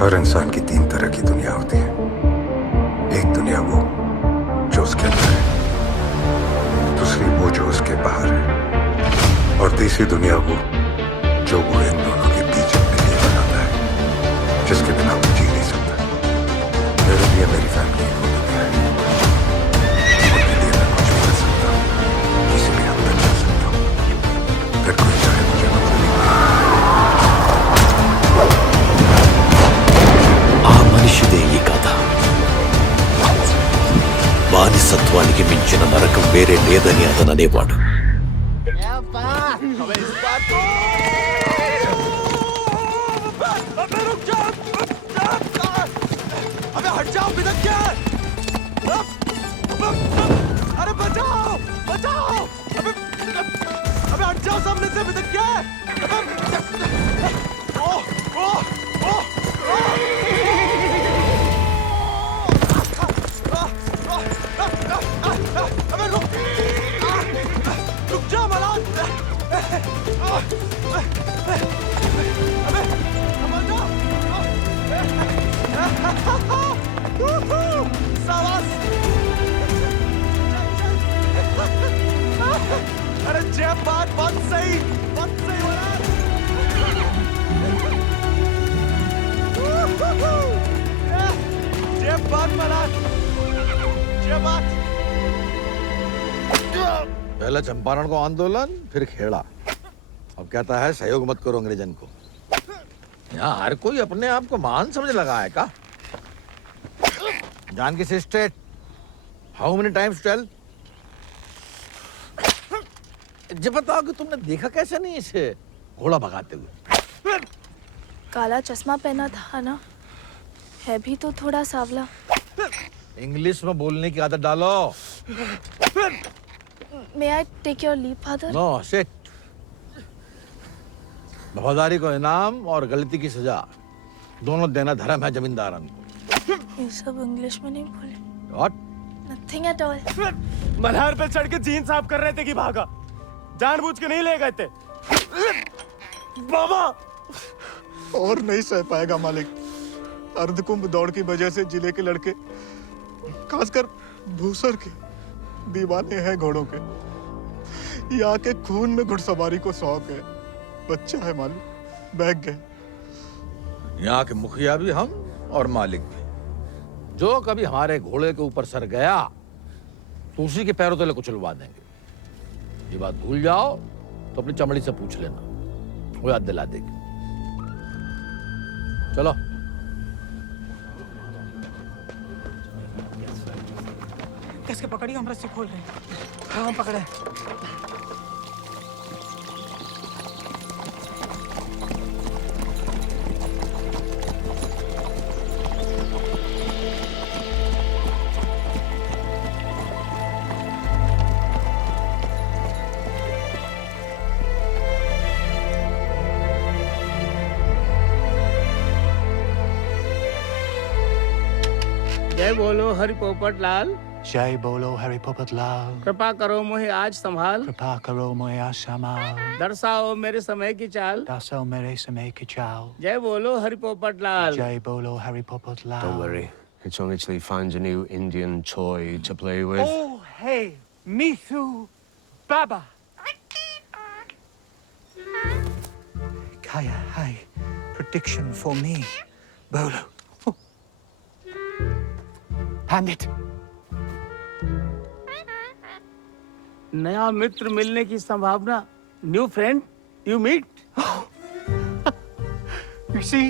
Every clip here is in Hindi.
हर इंसान की तीन तरह की दुनिया होती है। एक दुनिया वो जो उसके अंदर है, दूसरी वो जो उसके बाहर है, और तीसरी दुनिया वो जो वो इन दोनों के बीच अपने लिए बनाता है, जिसके बिना वो जी नहीं सकता। मेरे लिए मेरी फैमिली एक वो दुनिया है। उनके लिए मैं कुछ भी कर सकता हूँ, किसी भी हद तक चल सकता हूँ, फिर कोई चाहे मुझे मत नहीं। ఆ మనిషిదే ఈ కథ. బానిసత్వానికి మించిన నరకం వేరే లేదని అతను అనేవాడు. अरे बचाओ बचाओ अबे अबे हट जाओ सामने से अभी तक क्या है ओह ओह ओह अबे रुक जा मलान अबे शाबाश अरे जय बात सही मलान जय बात मलान जय बात। पहला चंपारण को आंदोलन, फिर खेड़ा। अब कहता है सहयोग मत करो अंग्रेजन को। यहाँ हर कोई अपने आप को महान समझ लगा है का? Janaki sister, how many times tell? जब बताओ कि तुमने देखा कैसे नहीं इसे घोड़ा भगाते हुए? काला चश्मा पहना था ना, है भी तो थोड़ा सावला। इंग्लिश में बोलने की आदत डालो। May I take your leave, father? No sit. वफादारी को इनाम और गलती की सजा दोनों देना धर्म है जमींदारन को। ये सब इंग्लिश में नहीं बोले। What? Nothing at all. Malhar पे चढ़ के जीन साफ कर रहे थे कि भागा, जानबूझ के नहीं ले गए थे। बाबा और नहीं सह पाएगा मालिक। अर्धकुंभ दौड़ की वजह से जिले के लड़के, खासकर भूसर के, दीवाने हैं घोड़ों के। यहाँ के खून में घुड़सवारी को शौक है। बच्चा है मालिक, बहक गए। यहाँ के मुखिया भी हम और मालिक भी। जो कभी हमारे घोड़े के ऊपर सर गया तो उसी के पैरों तले कुचलवा देंगे। ये बात भूल जाओ तो अपनी चमड़ी से पूछ लेना, वो याद दिला देगी। चलो। कैसे पकड़ी? हम रस्सी खोल रहे हैं। हाँ हम पकड़े। जय बोलो हरि पोपट लाल। जय बोलो हरि पोपट लाल। कृपा करो मोहे आज संभाल। कृपा करो मोहे आज संभाल। दर्शाओ मेरे समय की चाल। दर्शाओ मेरे समय की चाल। जय बोलो हरि पोपट लाल। जय बोलो Hari Popat Lal. Don't worry, it's only till he finds a new Indian toy to play with. Oh hey, Mithu Baba. Kaya, hi. Prediction for me. Bolo. Hand it. नया मित्र मिलने की संभावना। New friend you meet. You see,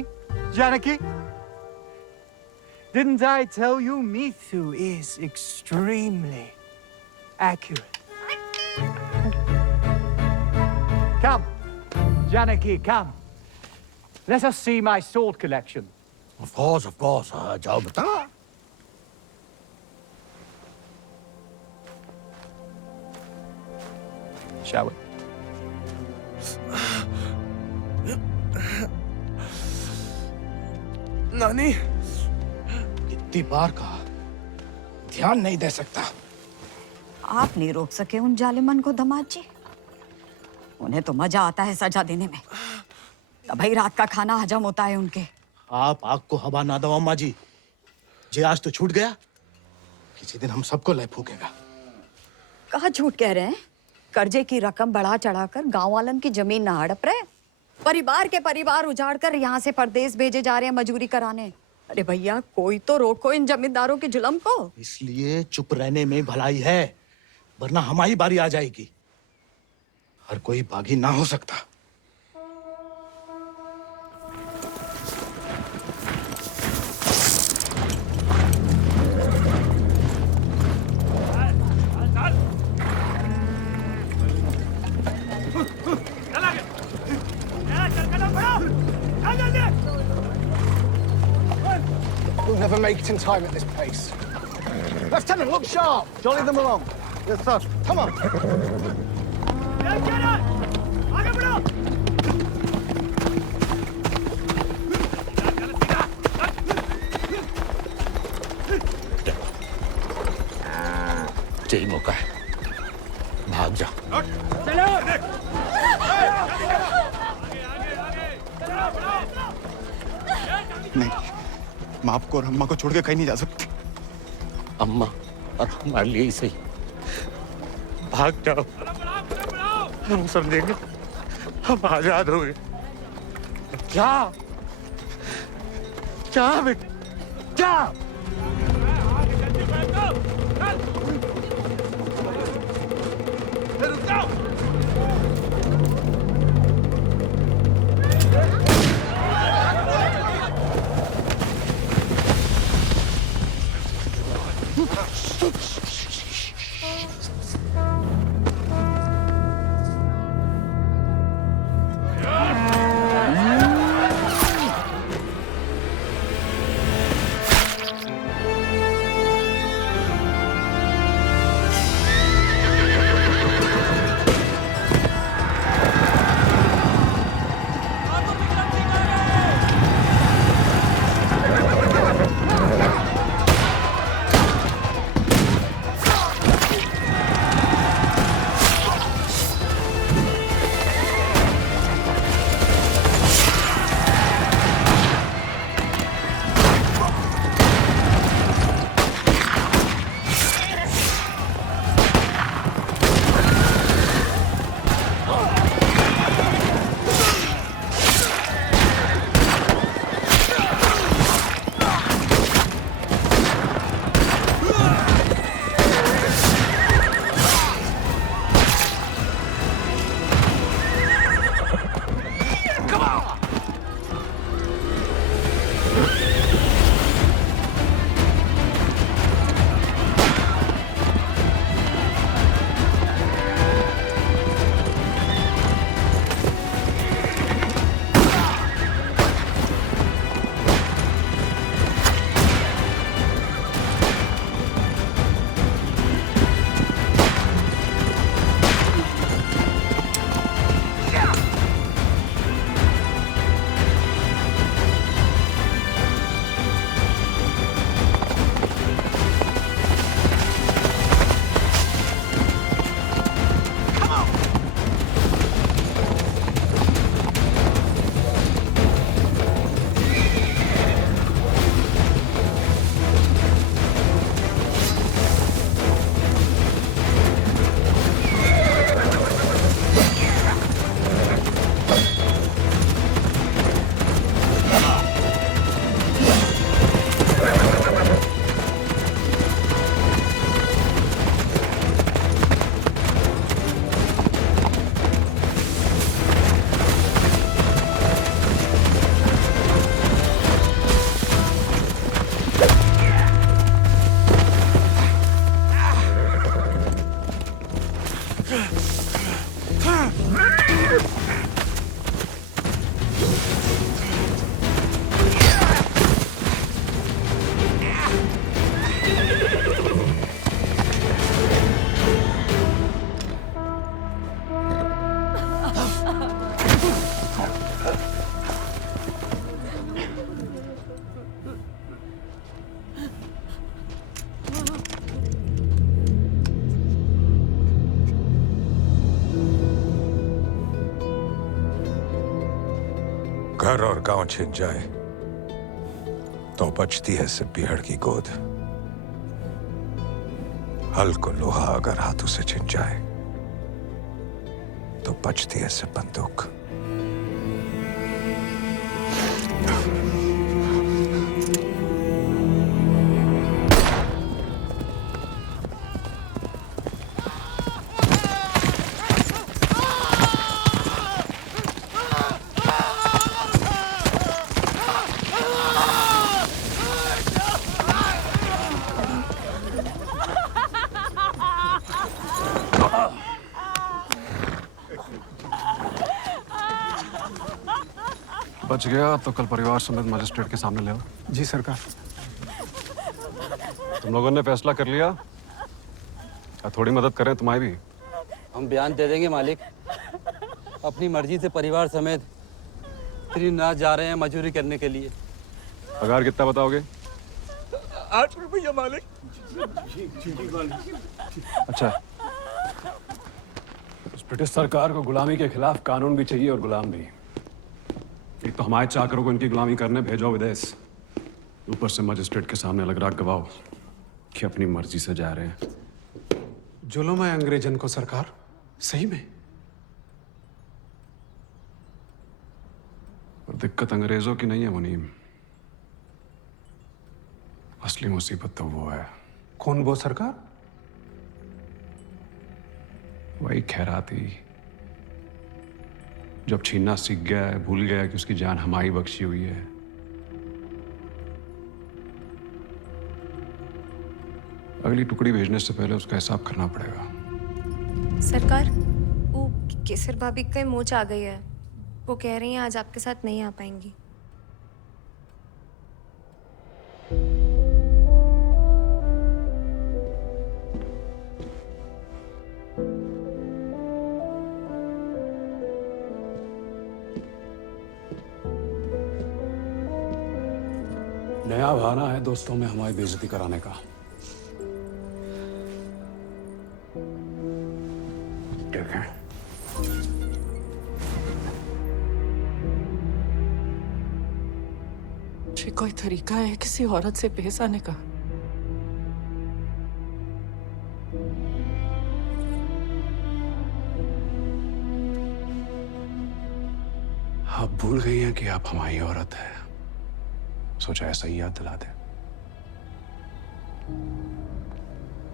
Janaki? Didn't I tell you Mithu is extremely accurate? Come, Janaki, come. Let us see my sword collection. Of course. जाओ बता। Shall we? नानी, कितनी बार कहा, ध्यान नहीं दे सकता। आप नहीं रोक सके उन जालिमन को दामाद जी। उन्हें तो मजा आता है सजा देने में। तभी रात का खाना हजम होता है उनके। आप आग को हवा ना दो अम्मा जी। जे आज तो छूट गया, किसी दिन हम सबको लय फूकेगा। कहा झूठ कह रहे हैं? कर्जे की रकम बढ़ा चढ़ाकर गांव वालन की जमीन ना हड़प रहे। परिवार के परिवार उजाड़ कर यहाँ से परदेश भेजे जा रहे हैं मजूरी कराने। अरे भैया, कोई तो रोको इन जमींदारों के जुल्म को। इसलिए चुप रहने में भलाई है, वरना हमारी बारी आ जाएगी। हर कोई बागी ना हो सकता। We'll never make it in time at this pace. Lieutenant, look sharp. Jolly them along. Yes, sir. Come on. यही मौका है, भाग जा। नहीं, मैं आपको और अम्मा को छोड़ के कहीं नहीं जा सकती। अम्मा और हमारे लिए ही सही, भाग जाओ। हम समझेंगे, हम आजाद हो गए। क्या क्या बेटा, क्या? घर और गांव छिन जाए तो बचती है सिपीहड़ की गोद। हल को लोहा अगर हाथों से छिन जाए तो बचती है सिर्फ बंदूक। बच गया तो कल परिवार समेत मजिस्ट्रेट के सामने ले आओ। जी सरकार। तुम लोगों ने फैसला कर लिया, थोड़ी मदद करें तुम्हारी भी। हम बयान दे देंगे मालिक। अपनी मर्जी से परिवार समेत त्रिनाथ जा रहे हैं मजदूरी करने के लिए। पगार कितना बताओगे? 8 रुपया मालिक। अच्छा, उस ब्रिटिश सरकार को गुलामी के खिलाफ कानून भी चाहिए और गुलाम भी। एक तो हमारे चाकरों को इनकी गुलामी करने भेजो विदेश, ऊपर से मजिस्ट्रेट के सामने लग रहा गवाह कि अपनी मर्जी से जा रहे हैं। जुल्म है अंग्रेजन को सरकार, सही में। और दिक्कत अंग्रेजों की नहीं है मुनीम, असली मुसीबत तो वो है। कौन वो सरकार? वही खैराती, जब छीनना सीख गया है, भूल गया कि उसकी जान हमारी बख्शी हुई है। अगली टुकड़ी भेजने से पहले उसका हिसाब करना पड़ेगा। सरकार, वो केसर भाभी का मोच आ गई है। वो कह रही हैं आज आपके साथ नहीं आ पाएंगी। नया बहाना है दोस्तों में हमारी बेइज्जती कराने का। देखें, ये कोई तरीका है किसी औरत से पेश आने का? आप भूल गई हैं कि आप हमारी औरत है। सोचा ऐसा ही याद दिला दे।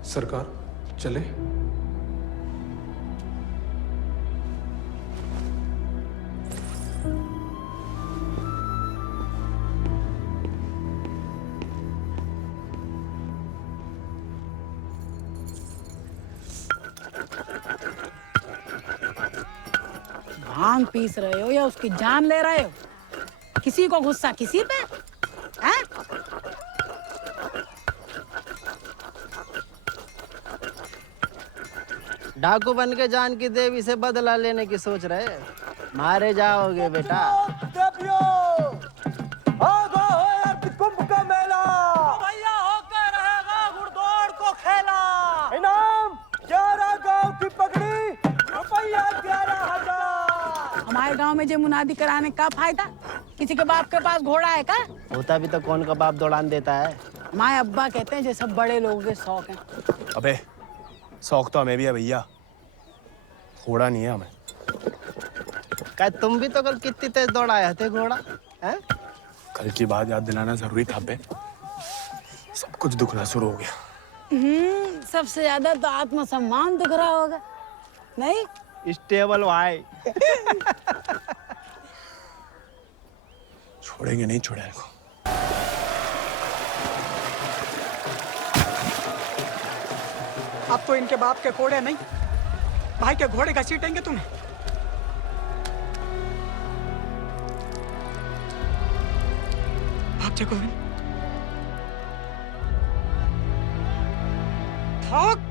सरकार चले? भांग पीस रहे हो या उसकी जान ले रहे हो? किसी को गुस्सा किसी पे है? डाकू बन के जान की देवी से बदला लेने की सोच रहे, मारे जाओगे बेटा। कुंभ का मेला भैया होकर रहेगा घुड़दौड़ को खेला। इनाम 11 गांव की पगड़ी, रुपया 11,000। हमारे गांव में जो मुनादी कराने का फायदा? किसी के बाप के पास घोड़ा है का? होता भी तो कौन का बाप दौड़ान देता है। हमारे अब्बा कहते हैं ये सब बड़े लोगों के शौक हैं। अबे शौक तो हमें भी है भैया, घोड़ा नहीं है हमें। क्या तुम भी तो कल कितनी तेज दौड़ाए थे घोड़ा हैं? कल की बात याद दिलाना जरूरी था बे। सब कुछ दुखना शुरू हो गया। सबसे ज्यादा तो आत्मसम्मान दिख रहा होगा, नहीं? स्टेबल भाई। छोड़ेंगे नहीं, छोड़ेंगे को। अब तो इनके बाप के घोड़े नहीं, भाई के घोड़े घसीटेंगे तुम्हें। भाग जा गोविंद, भाग।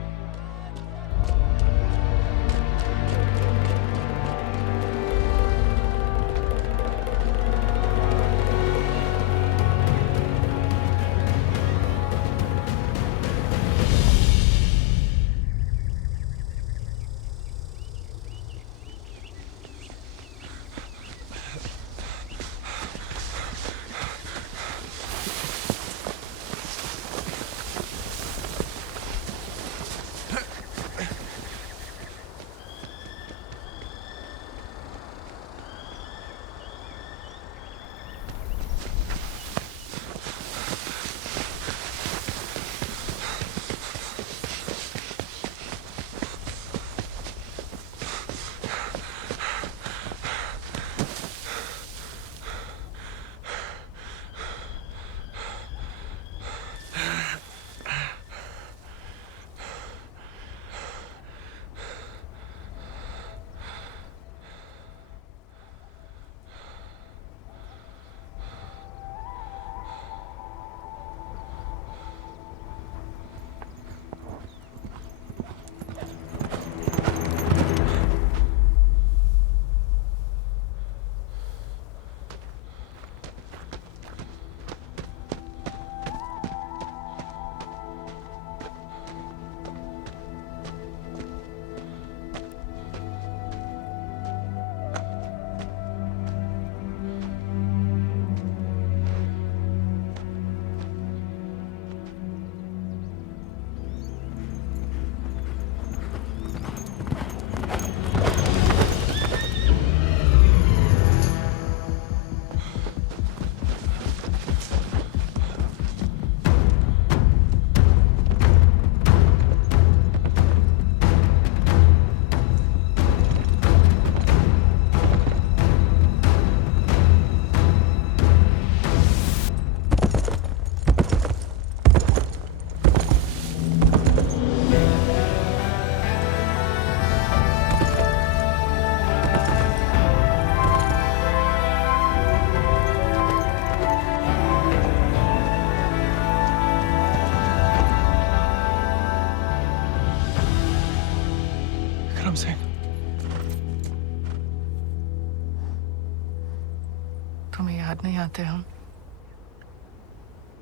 याद नहीं आते हम?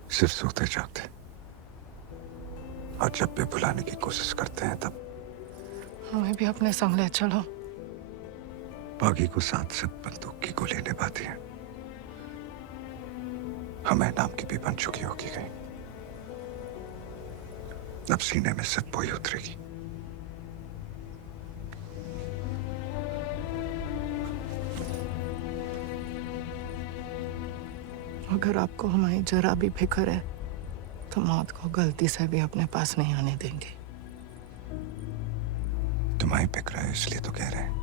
सिर्फ सोते जागते, और जब भी बुलाने की कोशिश करते हैं तब हमें भी अपने संग ले चलो। बागी को साथ से बंदूक की गोली निभाती है, हमें नाम की भी बन चुकी होगी कहीं। अब सीने में सिर्फ बोई उतरेगी। अगर आपको हमारी जरा भी फिक्र है तो मौत को गलती से भी अपने पास नहीं आने देंगे। तुम्हारी फिक्र है इसलिए तो कह रहे हैं।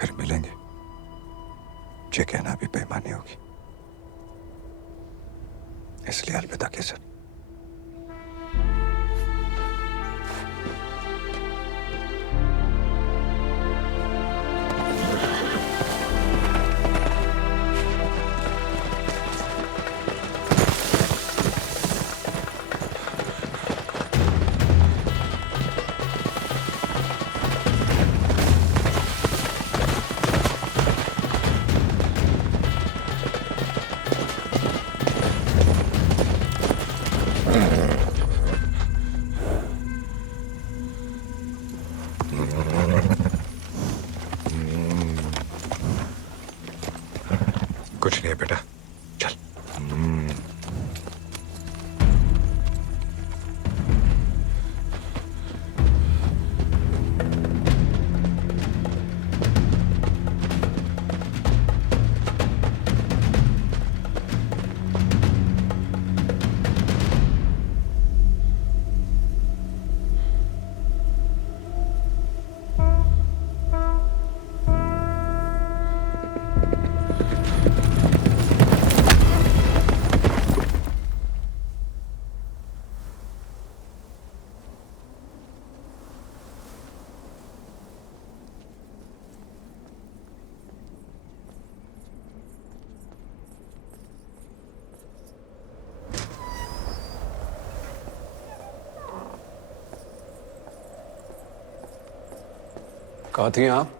फिर मिलेंगे, ये कहना भी बेईमानी होगी, इसलिए अलविदा केसर। कुछ नहीं है बेटा, चल। कहाँ थी आप?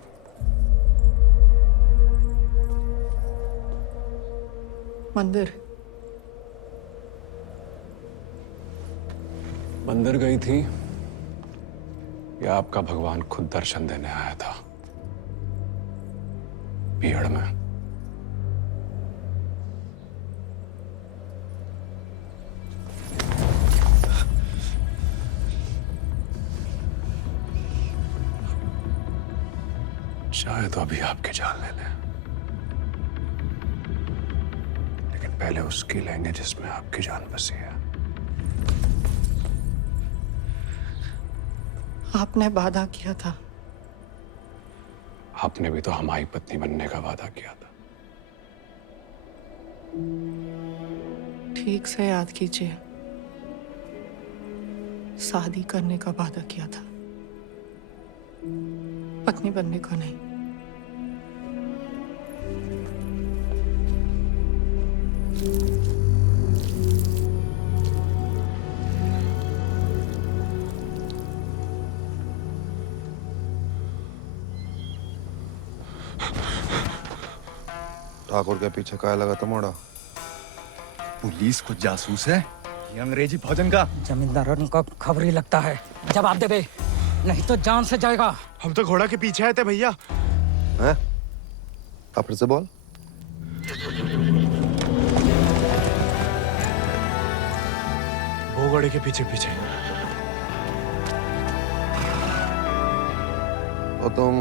मंदिर। मंदिर गई थी या आपका भगवान खुद दर्शन देने आया था भीड़ में? चाहे तो अभी आपकी जान ले लें, लेकिन पहले उसकी लेंगे जिसमें आपकी जान बसी है। आपने वादा किया था। आपने भी तो हमारी पत्नी बनने का वादा किया था। ठीक से याद कीजिए, शादी करने का वादा किया था, पत्नी बनने को नहीं। ठाकुर के पीछे क्या लगा तमोड़ा? पुलिस को जासूस है, ये अंग्रेजी भोजन का। जमींदारों को खबर ही लगता है। जवाब दे बे, नहीं तो जान से जाएगा। हम तो घोड़ा के पीछे आए थे भैया। हैं? आप फिर से बोल। वो घोड़े के पीछे पीछे। तो तुम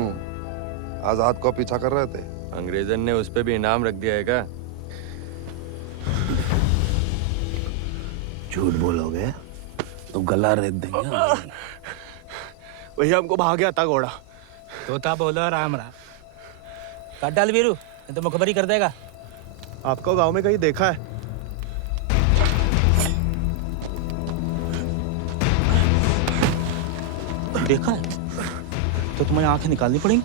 आजाद को पीछा कर रहे थे? अंग्रेजन ने उस पे भी इनाम रख दिया है क्या? झूठ बोलोगे तो गला रेत देंगे। भैया हमको भाग गया था घोड़ा। तोता बोलो राम राम। काट डाल वीरू, नहीं तो मुखबरी कर देगा। आपको गांव में कहीं देखा है? देखा है तो तुम्हें आंखें निकालनी पड़ेंगी।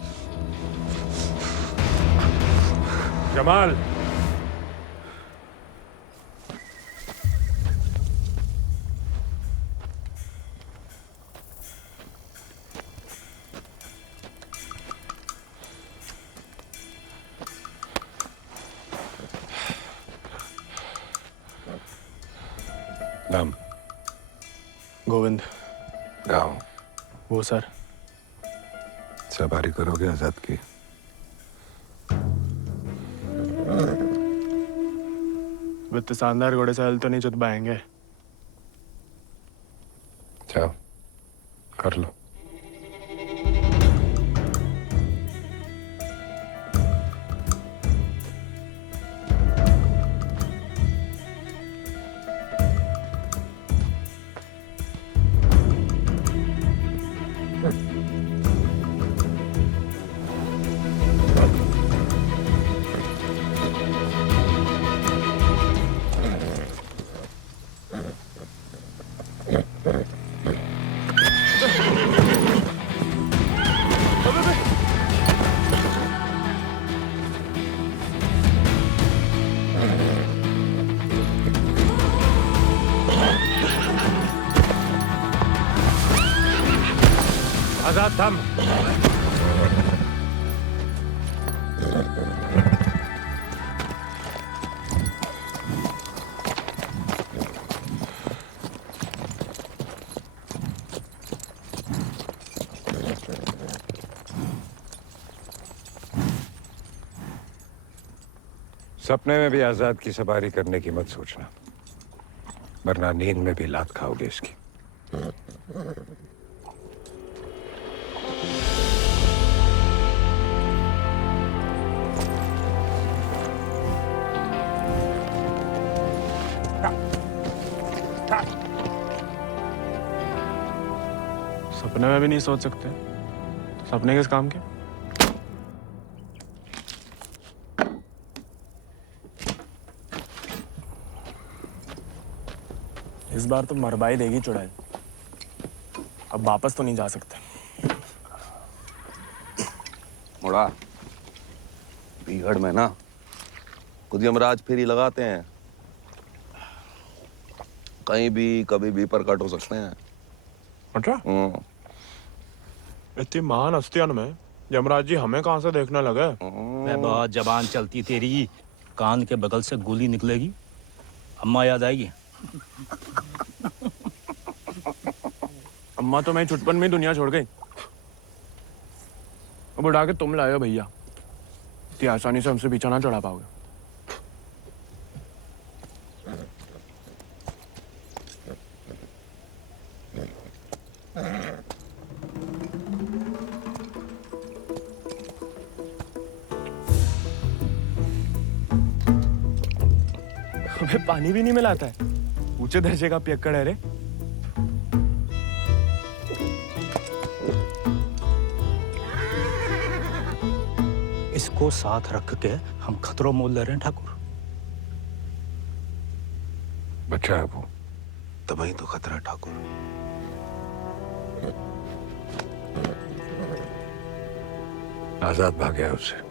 जमाल, नाम? गोविंद। गाँव? वो सर। सवारी करोगे आजाद की? वित्त शानदार घोड़े से हल तो नहीं जुत पाएंगे। जाओ कर लो। आजाद थम। सपने में भी आजाद की सवारी करने की मत सोचना, वरना नींद में भी लात खाओगे इसकी। सपने में भी नहीं सोच सकते तो सपने किस काम के? इस बार तो मरवाई देगी चुड़ैल। अब वापस तो नहीं जा सकते। मुड़ा बीहड़ में ना खुद यमराज फेरी लगाते हैं, कहीं भी कभी भी प्रकट हो सकते हैं। अच्छा? इतनी महान हस्तियां में यमराज जी हमें कहां से देखने लगे? मैं बहुत जबान चलती तेरी, कान के बगल से गोली निकलेगी, अम्मा याद आएगी। अम्मा तो मैं छुटपन में दुनिया छोड़ गई। अब उड़ा के तुम लाए हो भैया, इतनी आसानी से हमसे पीछा ना चढ़ा पाओगे। हमें पानी भी नहीं मिलाता है, ऊंचे दर्जे का पियक्कड़ है रे। इसको साथ रख के हम खतरों मोल ले रहे हैं ठाकुर। बच्चा है वो, तभी तो खतरा ठाकुर। आजाद भाग गया उससे।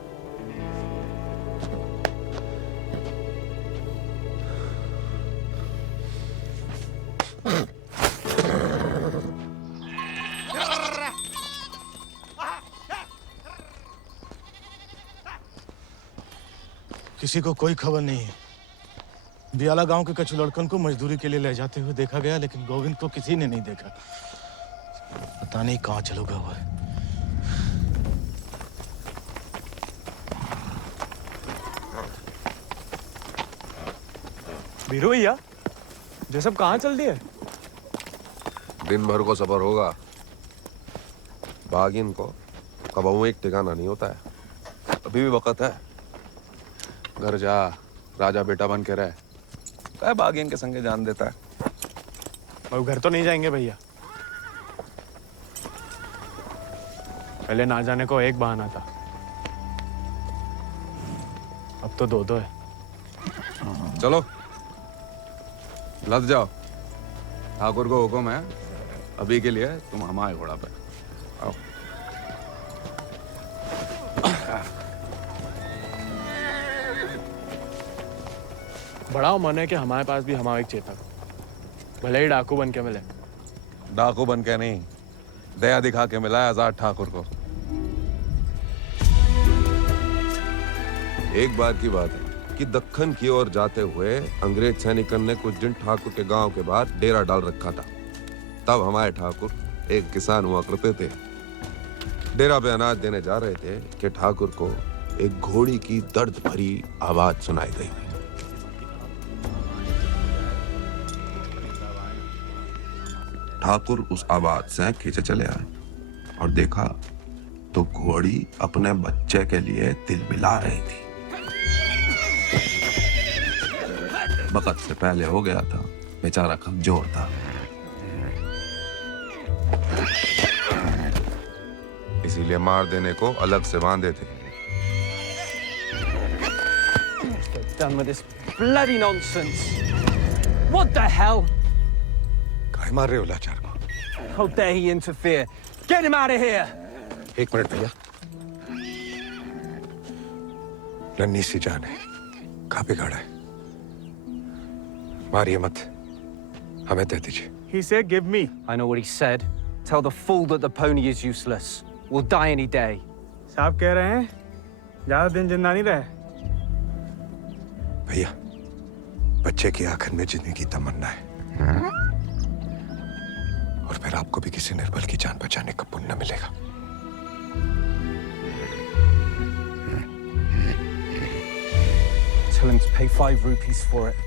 किसी को कोई खबर नहीं है। बियाला गांव के कछु लड़कन को मजदूरी के लिए ले जाते हुए देखा गया, लेकिन गोविंद को किसी ने नहीं देखा। पता नहीं कहां चलो गया हुआ है। बीरू भैया, ये सब कहां चल दिए? दिन भर को सफर होगा, बागिन को कबाऊ एक ठिकाना नहीं होता है। अभी भी वक्त है, घर जा, राजा बेटा बन के रहे। क्या बागिन के संगे जान देता है। और घर तो नहीं जाएंगे भैया, पहले ना जाने को एक बहाना था, अब तो दो है। चलो लद जाओ, ठाकुर को हुक्म है, अभी के लिए तुम हमारे घोड़ा पे आओ। बड़ा मन है कि हमारे पास भी हमारा एक चेतक, भले ही डाकू बन के मिले। डाकू बन के नहीं, दया दिखा के मिला है आजाद ठाकुर को। एक बार की बात है, कि दक्कन की ओर जाते हुए अंग्रेज सैनिकों ने कुछ दिन ठाकुर के गांव के बाहर डेरा डाल रखा था। तब हमारे ठाकुर एक किसान हुआ करते थे। डेरा पे अनाज देने जा रहे थे कि ठाकुर को एक घोड़ी की दर्द भरी आवाज सुनाई गई। ठाकुर उस आवाज से खींचे चले आए और देखा तो घोड़ी अपने बच्चे के लिए तिल मिला रही थी। वक्त से पहले हो गया था, बेचारा कमजोर था। इसीलिए मार देने को अलग से बांधे थे। Done with this bloody nonsense. What the hell? काहे मार रहे हो लाचार को? How dare he interfere? Get him out of here! एक मिनट भैया। नन्ही सी जान है, कहाँ बिगाड़ा है? मारिए मत, हमें दे दीजिए। He said, give me. I know what he said. Tell the fool that the pony is useless. We'll die any day. साहब कह रहे हैं ज्यादा दिन जिंदा नहीं रहे। भैया, बच्चे की आंखन में जीने की तमन्ना है, और फिर आपको भी किसी निर्बल की जान बचाने का पुण्य मिलेगा। Tell him to pay 5 rupees for it.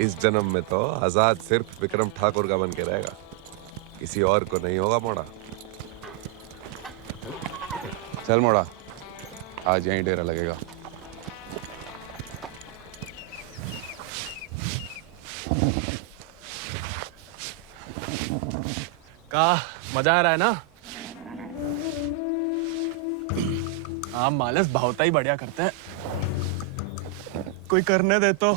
इस जन्म में तो आजाद सिर्फ विक्रम ठाकुर का बन के रहेगा, किसी और को नहीं होगा मोड़ा। चल मोड़ा, आज यहीं डेरा लगेगा। का मजा आ रहा है ना? आप मालस भावता ही बढ़िया करते हैं। कोई करने दे तो।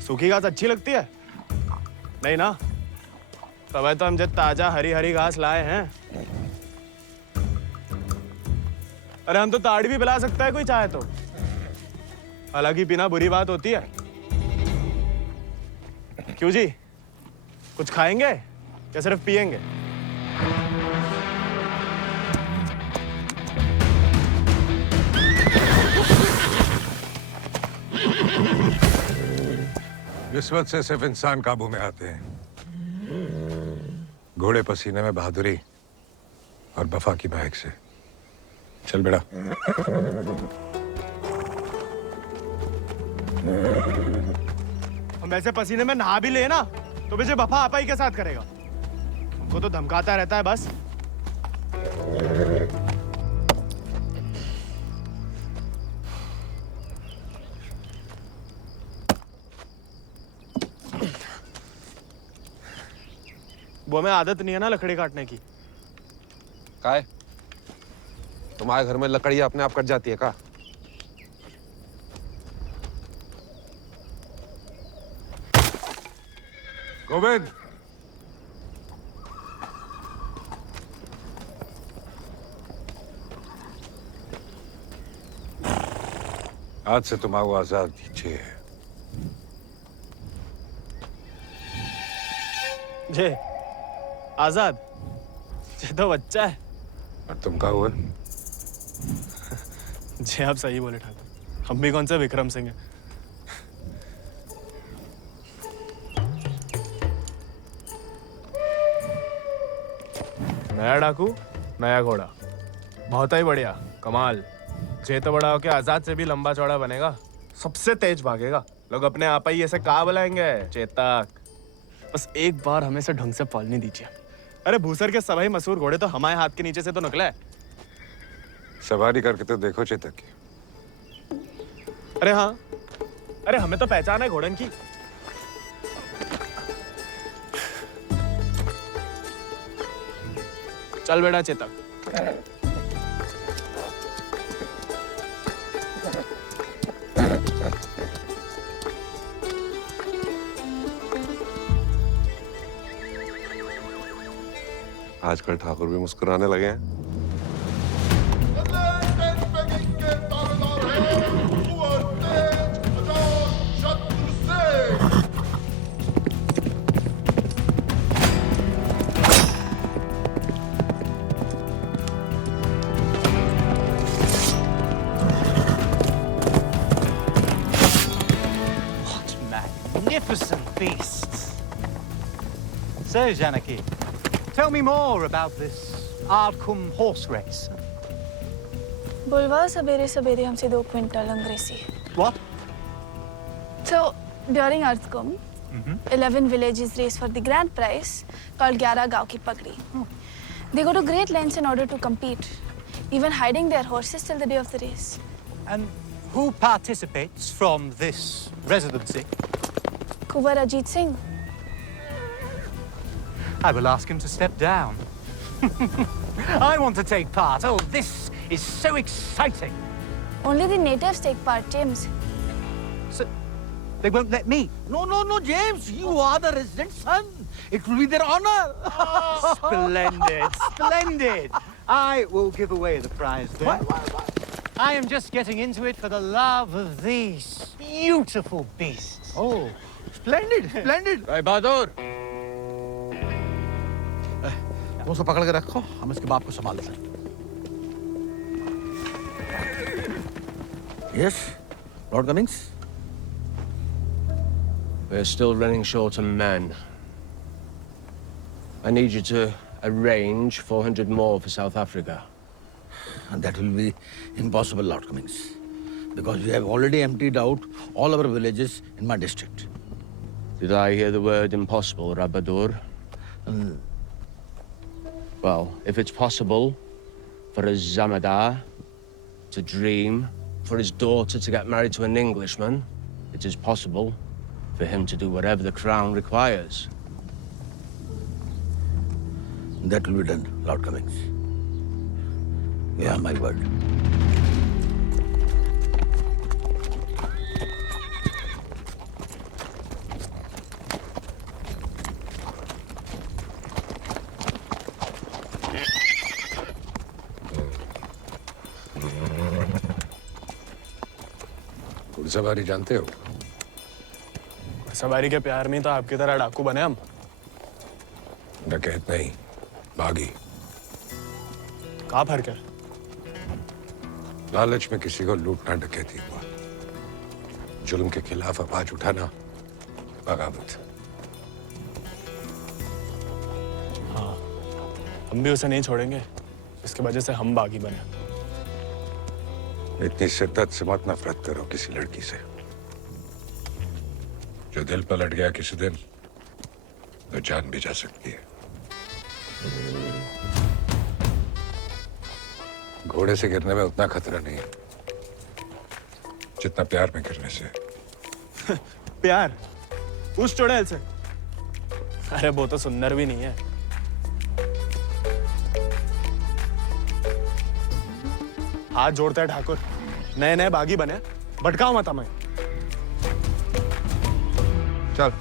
सूखी घास अच्छी लगती है? नहीं ना? तब तो हम जब ताजा हरी हरी घास लाए हैं। अरे हम तो ताड़ी भी पिला सकता है कोई चाहे तो। हालांकि पीना बुरी बात होती है। क्यों जी? कुछ खाएंगे या सिर्फ पिएंगे? किस्मत से सिर्फ इंसान काबू में आते हैं। घोड़े पसीने में बहादुरी और वफा की महक से। चल बेटा। हम ऐसे पसीने में नहा भी ले ना तो मुझे वफा आपा ही के साथ करेगा। हमको तो धमकाता रहता है बस। वो हमें आदत नहीं है ना लकड़ी काटने की। काय? तुम्हारे घर में लकड़ियां अपने आप कट जाती है का? गोविंद, आज से तुम्हारा आजाद दीजिए। जे आजाद, ये तो बच्चा है। और तुम क्या हुआ? जी आप सही बोले ठाकुर, हम भी कौन से विक्रम सिंह हैं। नया डाकू, नया घोड़ा, बहुत ही बढ़िया, कमाल। जे तो बड़ा होके आजाद से भी लंबा चौड़ा बनेगा, सबसे तेज भागेगा। लोग अपने आप ही ऐसे कहा बुलाएंगे, चेतक। बस एक बार हमें से ढंग से पालने दीजिए। अरे भूसर के सभी मशहूर घोड़े तो हमारे हाथ के नीचे से तो निकले। सवारी करके तो देखो चेतक की। अरे हाँ, अरे हमें तो पहचान है घोड़न की। चल बेटा चेतक। आजकल ठाकुर भी मुस्कुराने लगे हैं। Magnificent beasts. So, Janaki, tell me more about this Ardcumbe horse race. बुलवा सवेरे सवेरे हमसे 2 क्विंटल अंग्रेजी। What? So, during Ardcumbe, 11 villages race for the grand prize called 11 गांव की पगड़ी. They go to great lengths in order to compete, even hiding their horses till the day of the race. And who participates from this residency? Kuwar Ajit Singh. I will ask him to step down. I want to take part. Oh, this is so exciting. Only the natives take part, James. So, they won't let me? No, James. You are the resident son. It will be their honor. Splendid, splendid. I will give away the prize then. Why? I am just getting into it for the love of these beautiful beasts. Oh, splendid. भाई बहादुर, वो सब पकड़ के रखो, हम इसके बाप को संभाल लेंगे। Yes, Lord Cummings. We're still running short on men. I need you to arrange 400 more for South Africa. And that will be impossible, Lord Cummings, because we have already emptied out all our villages in my district. Did I hear the word impossible, Rabadur? Well, if it's possible for a Zamadar to dream, for his daughter to get married to an Englishman, it is possible for him to do whatever the crown requires. That will be done, Lord Cummings. You have my word. घुड़सवारी जानते हो? सवारी के प्यार में तो आपकी तरह डाकू बने हम। डकैत नहीं, बागी। कहाँ फर्क है? लालच में किसी को लूटना डकैती हुआ। जुल्म के खिलाफ आवाज उठाना बगावत। हाँ, हम भी उसे नहीं छोड़ेंगे, इसकी वजह से हम बागी बने। इतनी शिद्दत से मत नफरत करो किसी लड़की से। जो दिल पलट गया किसी दिन तो जान भी जा सकती है। घोड़े से गिरने में उतना खतरा नहीं है जितना प्यार में गिरने से। प्यार उस चुड़ैल से? अरे वो तो सुंदर भी नहीं है। हाथ जोड़ता है ठाकुर, नए नए बागी बने, भटकाओ मत हमें। चल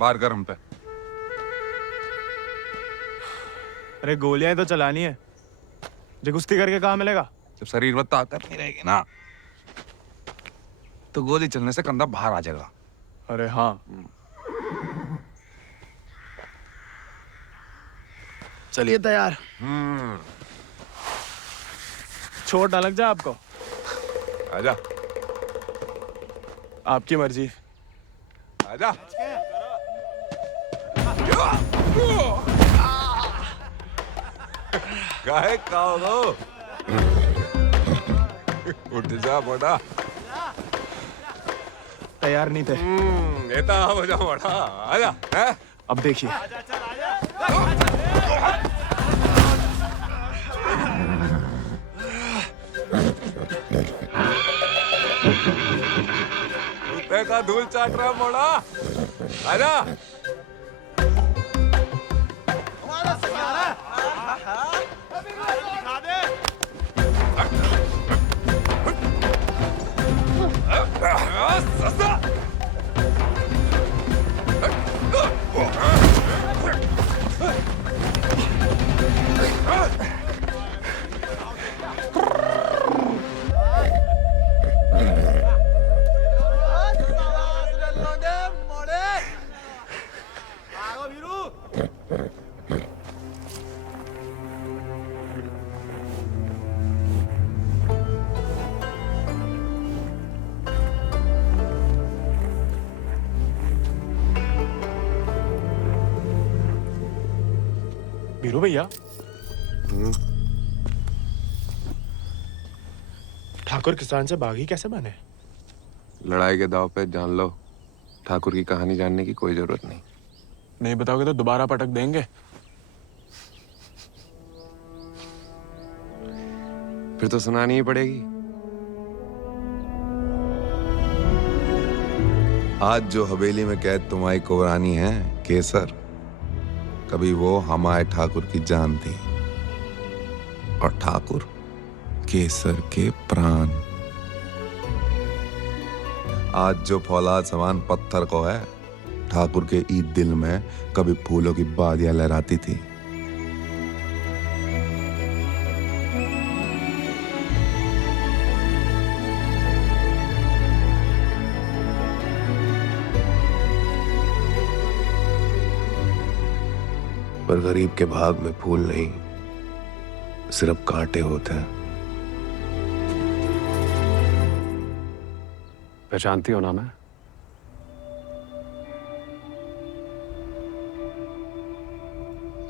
बाहर कर हम पे। अरे गोलियां तो चलानी है, जो कुश्ती करके कहाँ मिलेगा? जब शरीर में ताकत नहीं रहेगी ना तो गोली चलने से कंधा बाहर आ जाएगा। अरे हाँ, चलिए तैयार। चोट ना लग जाए आपको। आजा। आपकी मर्जी। आजा। काहे खाओ दो? उठ जा बड़ा। तैयार नहीं थे। येता हो जा बड़ा। आजा। हैं? अब देखिए। कुत्ते का धूल चाट रहा मोड़ा। आजा। बीरू भैया, ठाकुर किसान से बागी कैसे बने? लड़ाई के दाव पे जान लो, ठाकुर की कहानी जानने की कोई जरूरत नहीं। नहीं बताओगे तो दोबारा पटक देंगे। फिर तो सुनानी ही पड़ेगी। आज जो हवेली में कैद तुम्हारी कुबरानी है केसर, कभी वो हमारे ठाकुर की जान थी और ठाकुर केसर के प्राण। आज जो फौलाद समान पत्थर को है, ठाकुर के ईद दिल में कभी फूलों की बादियां लहराती थी। पर गरीब के भाग में फूल नहीं, सिर्फ कांटे होते हैं। पहचानती हो ना मैं?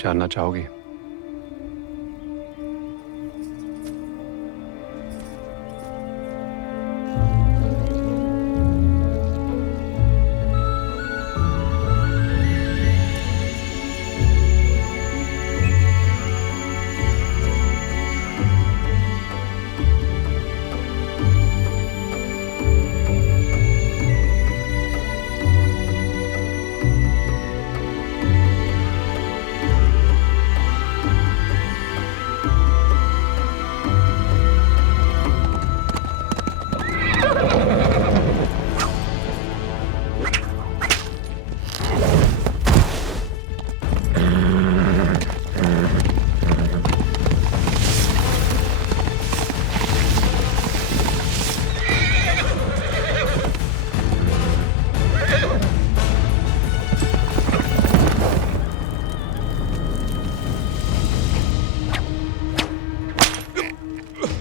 जानना चाहोगी?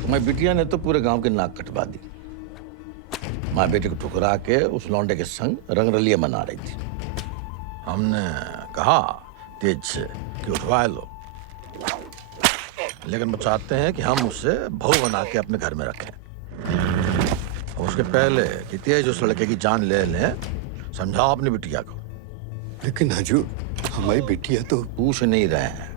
तुम्हारी बिटिया ने तो पूरे गांव के नाक कटवा दी। माँ बेटे को ठुकरा के उस लौंडे के संग रंगरलिया मना रही थी। हमने कहा तेज से कि उठवा लो, लेकिन वो चाहते हैं कि हम उसे बहू बना के अपने घर में रखें। और उसके पहले कि तेज उस लड़के की जान ले लें, समझाओ अपनी बिटिया को। लेकिन हजूर, हमारी बिटिया तो पूछ नहीं रहे हैं।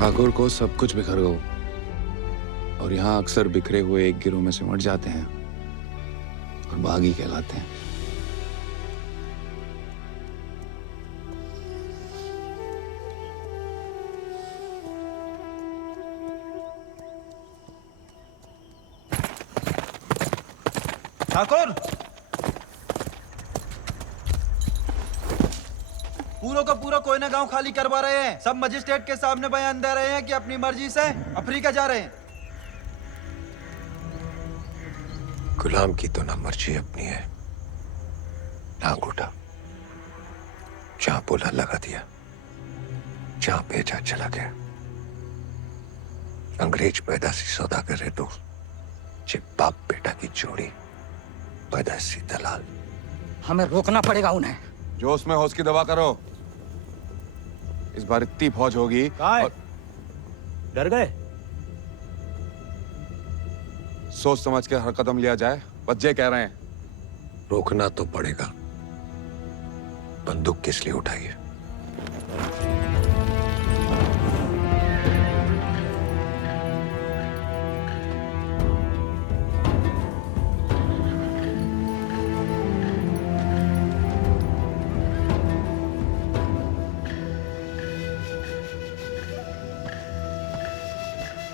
ठाकुर को सब कुछ बिखर गया और यहाँ अक्सर बिखरे हुए एक गिरोह में सिमट जाते हैं और बागी कहलाते हैं। ठाकुर, पूरा का पूरा कोयना गांव खाली करवा रहे हैं। सब मजिस्ट्रेट के सामने बयान दे रहे हैं कि अपनी मर्जी से अफ्रीका जा रहे हैं। गुलाम की तो ना मर्जी अपनी है ना अंगूठा। जहां बोला लगा दिया, जहां भेजा चला गया। अंग्रेज पैदाशी सौदागर है तो बाप बेटा की जोड़ी पैदाशी दलाल। हमें रोकना पड़ेगा उन्हें। जोश में होश की दवा करो। इस बार इतनी फौज होगी। और... डर गए? सोच समझ के हर कदम लिया जाए, बच्चे कह रहे हैं। रोकना तो पड़ेगा। बंदूक किस लिए उठाई है?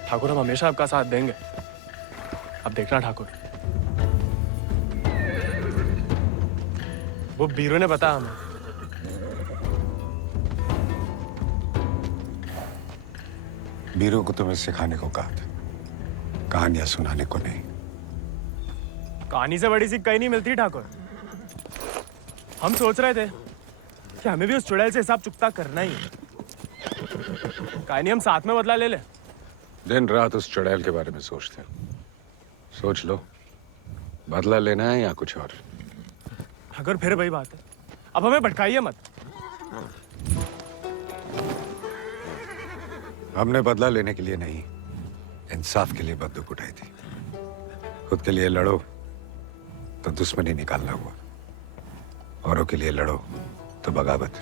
ठाकुर, हम हमेशा आपका साथ देंगे। अब देखना ठाकुर, वो बीरो ने बताया हमें। बीरो को तुम्हें सिखाने को कहा था, कहानियां सुनाने को नहीं। कहानी से बड़ी सी कहीं नहीं मिलती ठाकुर। हम सोच रहे थे कि हमें भी उस चुड़ैल से हिसाब चुकता करना ही है। कहानी हम साथ में बदला ले ले। दिन रात उस चुड़ैल के बारे में सोचते हैं। सोच लो, बदला लेना है या कुछ और। अगर फिर वही बात है, अब हमें भटकाइए मत। हमने बदला लेने के लिए नहीं, इंसाफ के लिए बंदूक उठाई थी। खुद के लिए लड़ो तो दुश्मनी निकालना हुआ, औरों के लिए लड़ो तो बगावत।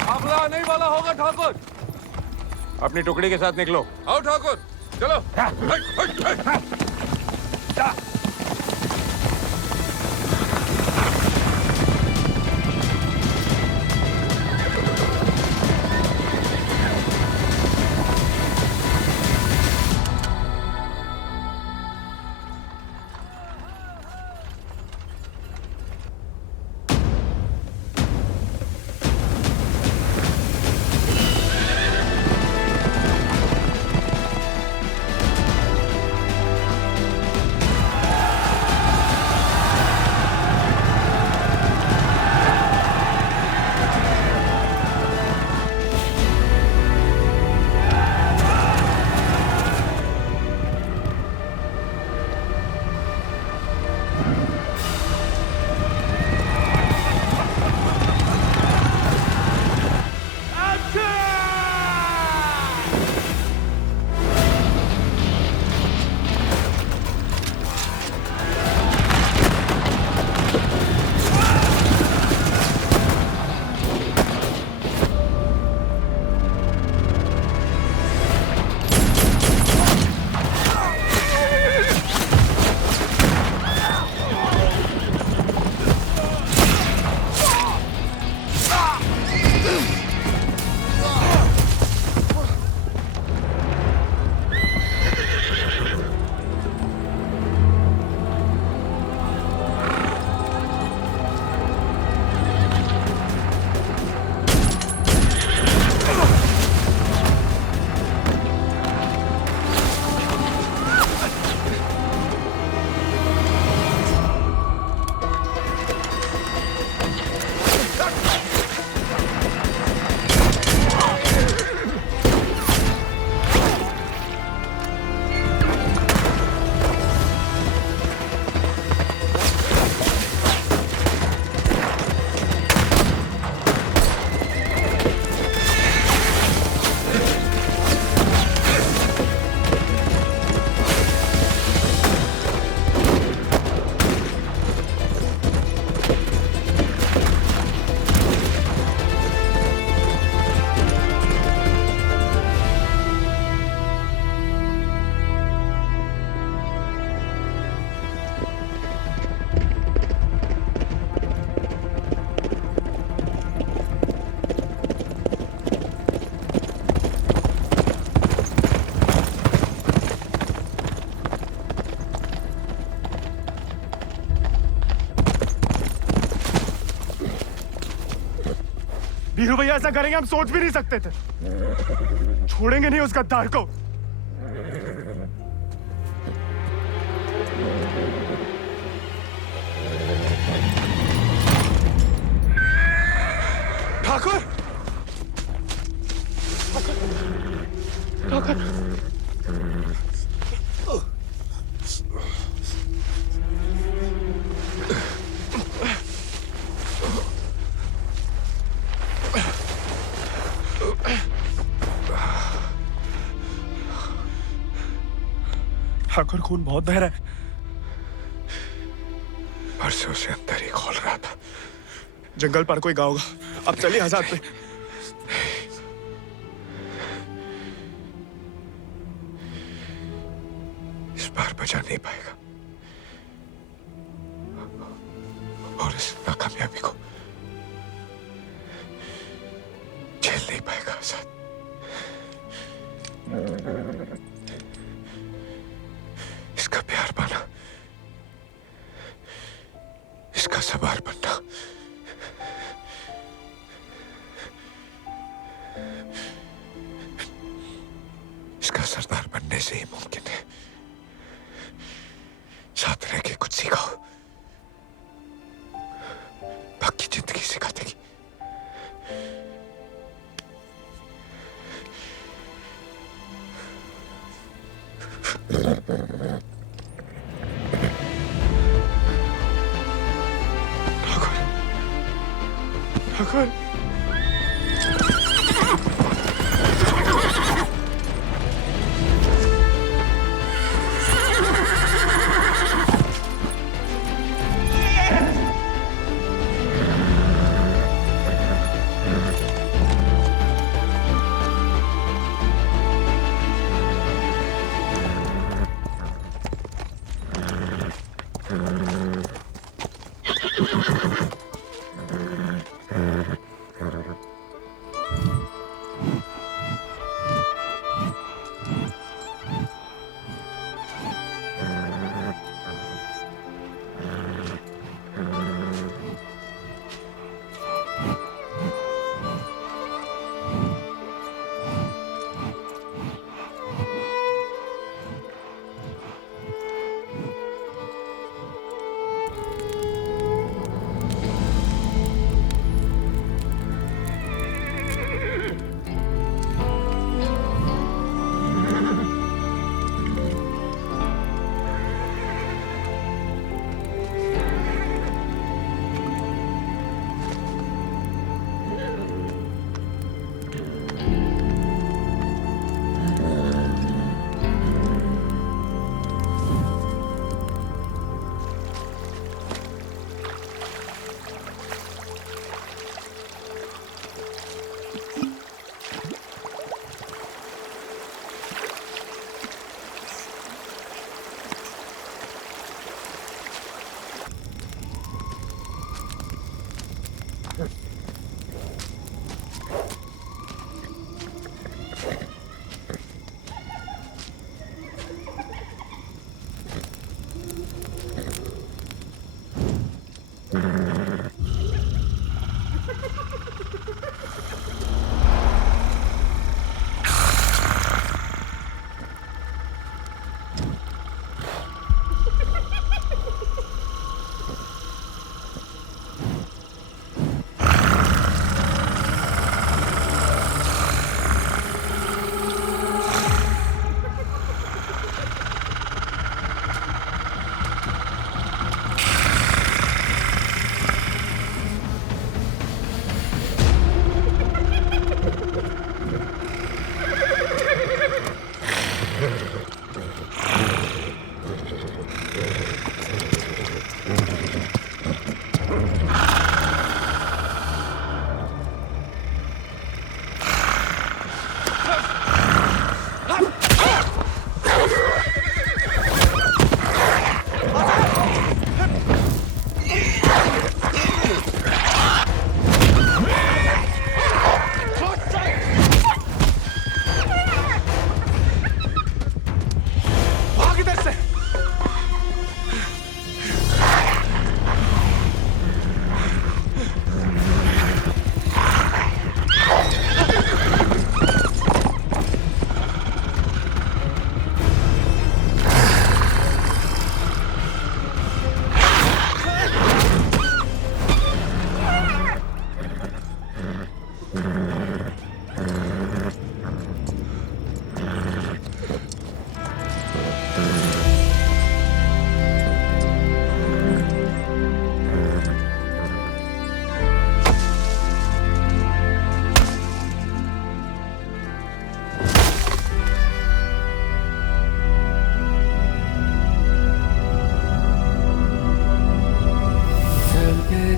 हमला नहीं वाला होगा ठाकुर। अपनी टुकड़ी के साथ निकलो। आओ ठाकुर, चलो। वीरू भैया ऐसा करेंगे हम सोच भी नहीं सकते थे। छोड़ेंगे नहीं उस गद्दार को। ठाकुर, ठाकुर, ठाकुर खून बहुत बह रहा है। परसों से अंदर ही खोल रहा था। जंगल पर कोई गाँव होगा। अब चलिए आजाद पे। इस बार बचा नहीं पाएगा और इस नाकामयाबी को झेल नहीं पाएगा आजाद। इसका प्यार पाना, इसका सवार बनना इसका सरदार बनने से ही मुमकिन है। साथ रह के कुछ सिखाओ, बाकी जिंदगी सिखा देगी। ठाकुर,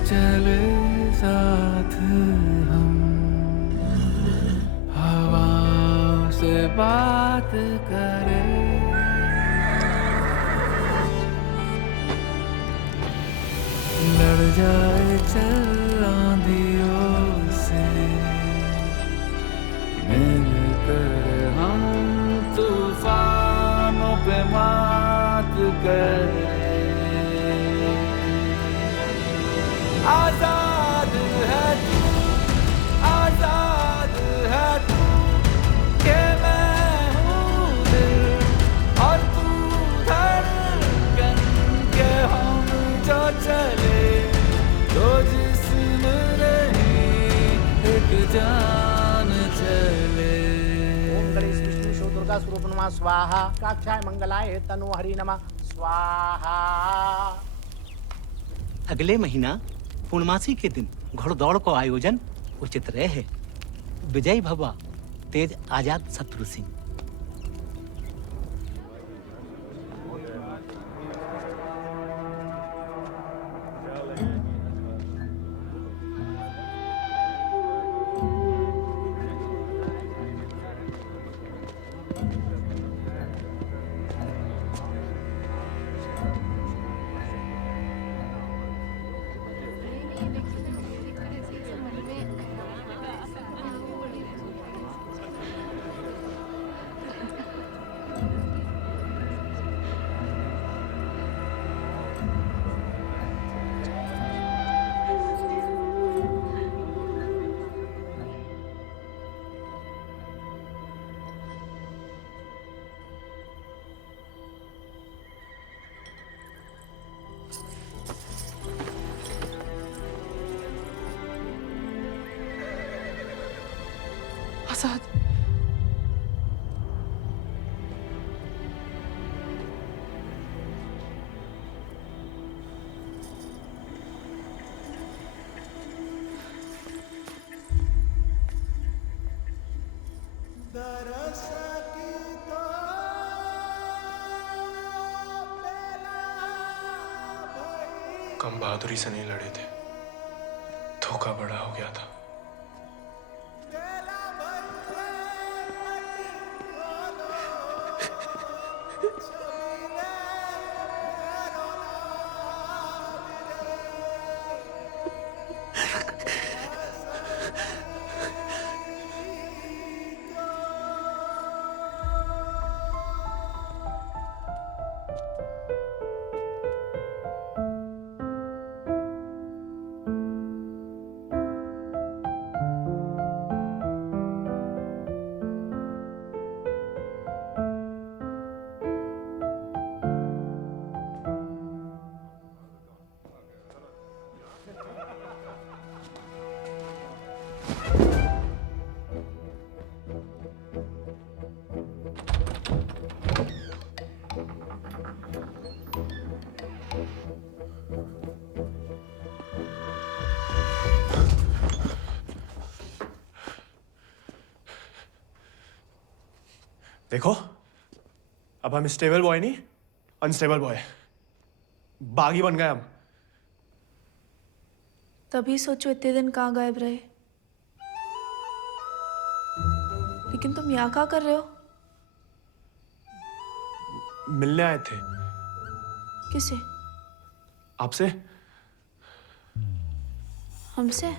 चले साथ हम, हवा से बात करें, लड़ जाए चल आंधियों से, मिलकर हम तूफानों पे मात करें। आजाद है तू, आजाद है तू, के मैं हूँ दिल और तू धड़कन, के हम जो चले तो जिस्म नहीं एक जान चले। ओम गणेश विष्णु विष्णु दुर्गा स्वरूप नमः स्वाहा, काक्षाय मंगलाय तनु हरि नमः स्वाहा। अगले महीना पूर्णमासी के दिन घोड़दौड़ को आयोजन उचित रहे। विजय भवा तेज आजाद शत्रु सिंह। आजाद, कम बहादुरी से नहीं लड़े थे, धोखा बड़ा हो गया था। देखो, अब हम स्टेबल बॉय नहीं, अनस्टेबल बॉय, बागी बन गए हम। तभी सोचो इतने दिन कहाँ गायब रहे। लेकिन तुम यहाँ क्या कर रहे हो? मिलने आए थे। किसे? आपसे। हमसे?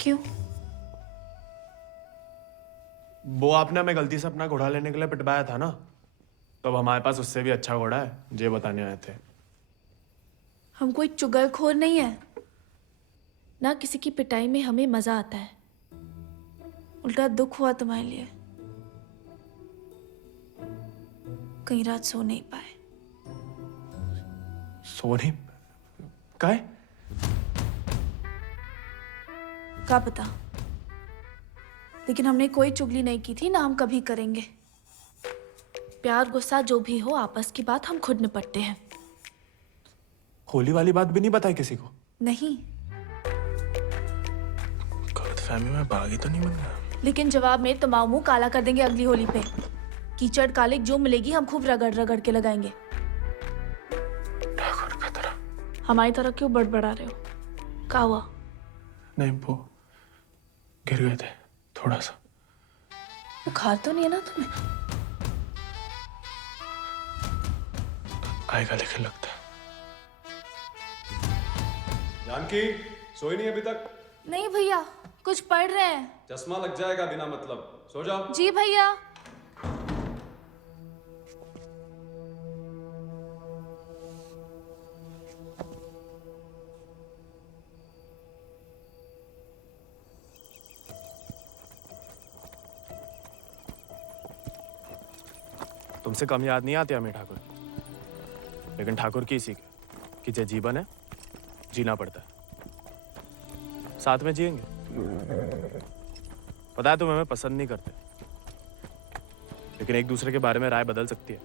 क्यों? वो आपने हमें गलती से अपना घोड़ा लेने के लिए पिटवाया था ना, तो अब हमारे पास उससे भी अच्छा घोड़ा है, ये बताने आए थे। हम कोई चुगलखोर नहीं है ना, किसी की पिटाई में हमें मजा आता है। उल्टा दुख हुआ तुम्हारे लिए, कई रात सो नहीं पाए। सो नहीं? काहे? क्या पता, लेकिन हमने कोई चुगली नहीं की थी, ना हम कभी करेंगे। प्यार गुस्सा जो भी हो, आपस की बात हम खुद निपटते हैं। होली वाली बात भी नहीं बताई किसी को? नहीं। गलतफहमी में बागी तो नहीं बन गया? लेकिन जवाब में तुम्हारा मुंह काला कर देंगे अगली होली पे। कीचड़ कालिक जो मिलेगी हम खूब रगड़ रगड़ के लगाएंगे। ठाकुर का तरह। हमारी तरह क्यों बड़बड़ा रहे हो? क्या हुआ? नहीं, वो गिर गए थे थोड़ा सा। बुखार तो नहीं है ना तुम्हें? आएगा लेकिन लगता है। जानकी सोई नहीं अभी तक? नहीं भैया, कुछ पढ़ रहे हैं। चश्मा लग जाएगा बिना मतलब, सो जाओ। जी भैया। तुमसे कम याद नहीं आती हमें ठाकुर, लेकिन ठाकुर की सीख कि जो जीवन है जीना पड़ता है, साथ में जिएंगे। पता है तुम हमें पसंद नहीं करते, लेकिन एक दूसरे के बारे में राय बदल सकती है।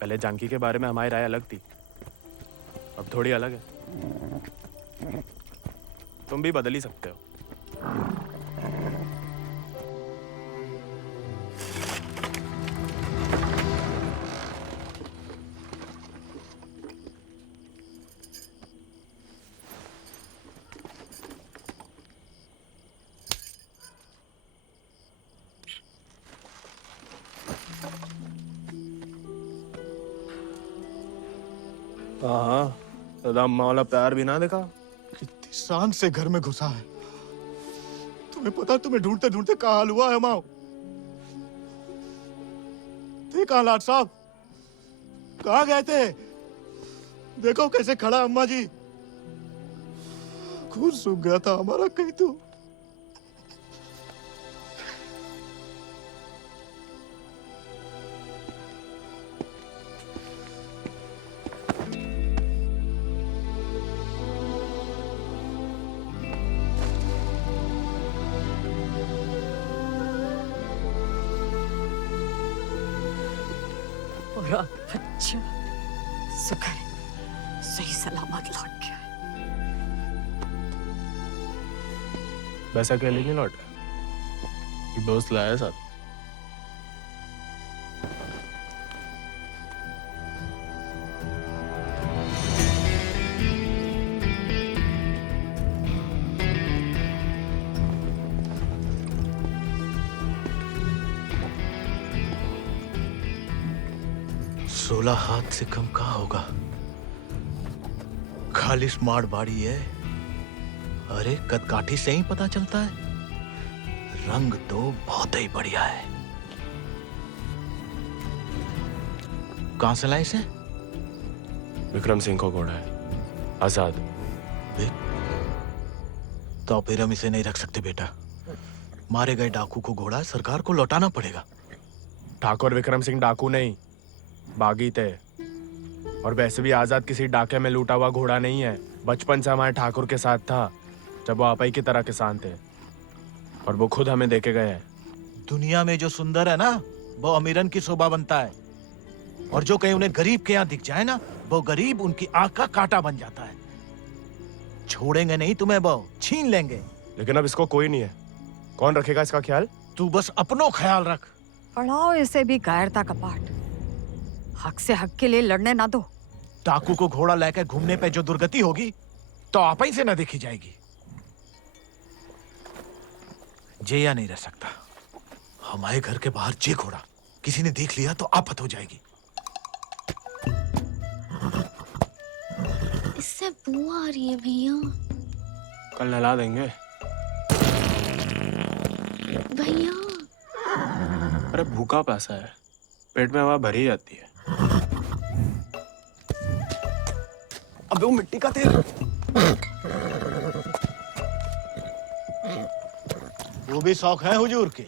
पहले जानकी के बारे में हमारी राय अलग थी, अब थोड़ी अलग है। तुम भी बदल ही सकते हो। हाँ, दादा अम्मा वाला प्यार भी ना देखा। कितनी शान से घर में घुसा है। तुम्हें पता, तुम्हें ढूंढते ढूंढते कहाँ हाल हुआ है माओ। थे कहाँ लाट साहब? कहाँ गए थे? देखो कैसे खड़ा अम्मा जी। खून सूख गया था हमारा कहीं तो। अच्छा, शुक्र है सही सलामत लौट गया। वैसा अकेले नहीं लौटा, एक दोस्त लाया है साथ। 16 हाथ से कम कहाँ होगा। खाली स्मार्ट बाड़ी है। अरे कदकाठी से ही पता चलता है। रंग तो बहुत ही बढ़िया है। कहां से लाए इसे? विक्रम सिंह को घोड़ा है, आजाद। तो फिर हम इसे नहीं रख सकते बेटा। मारे गए डाकू को घोड़ा सरकार को लौटाना पड़ेगा। ठाकुर विक्रम सिंह डाकू नहीं, बागी थे। और वैसे भी आजाद किसी डाके में लूटा हुआ घोड़ा नहीं है। बचपन से हमारे ठाकुर के साथ था, जब वो आपई की तरह किसान थे। और वो खुद हमें देके गए हैं। दुनिया में जो सुंदर है ना, वो अमीरन की शोभा बनता है। और जो कहीं उन्हें गरीब के यहाँ दिख जाए ना, वो गरीब उनकी आंख का कांटा बन जाता है। छोड़ेंगे नहीं तुम्हें, वो छीन लेंगे। लेकिन अब इसको कोई नहीं है, कौन रखेगा इसका ख्याल? तू बस अपनो ख्याल रख। पढ़ाओ इसे भी कायरता का पाठ। हक से हक के लिए लड़ने ना दो। डाकू को घोड़ा लेकर घूमने पे जो दुर्गति होगी, तो आप ही से न देखी जाएगी। जेया नहीं रह सकता। हमारे घर के बाहर जे घोड़ा किसी ने देख लिया तो आफत हो जाएगी। इससे बू आ रही है भैया। कल नहला देंगे भैया। अरे भूखा पैसा है, पेट में हवा भरी जाती है। अबे वो मिट्टी का तेल। वो भी शौक है हुजूर के।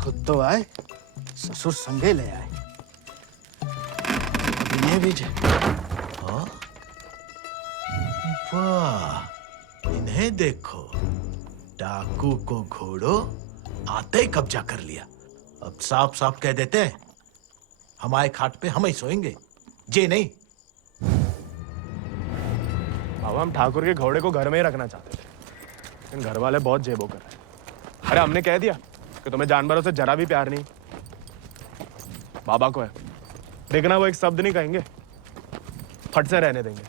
खुद तो आए, ससुर संगे ले आए। इन्हें भी हाँ? वाह, इन्हें देखो। डाकू को घोड़ो आते ही कब्जा कर लिया। अब साफ साफ कह देते हैं, हमारे खाट पे हम ही सोएंगे, जे नहीं। बाबा, हम ठाकुर के घोड़े को घर में ही रखना चाहते थे, लेकिन घर वाले बहुत जेबो कर रहे हैं। अरे हमने कह दिया कि तुम्हें जानवरों से जरा भी प्यार नहीं। बाबा को है, देखना वो एक शब्द नहीं कहेंगे, फट से रहने देंगे।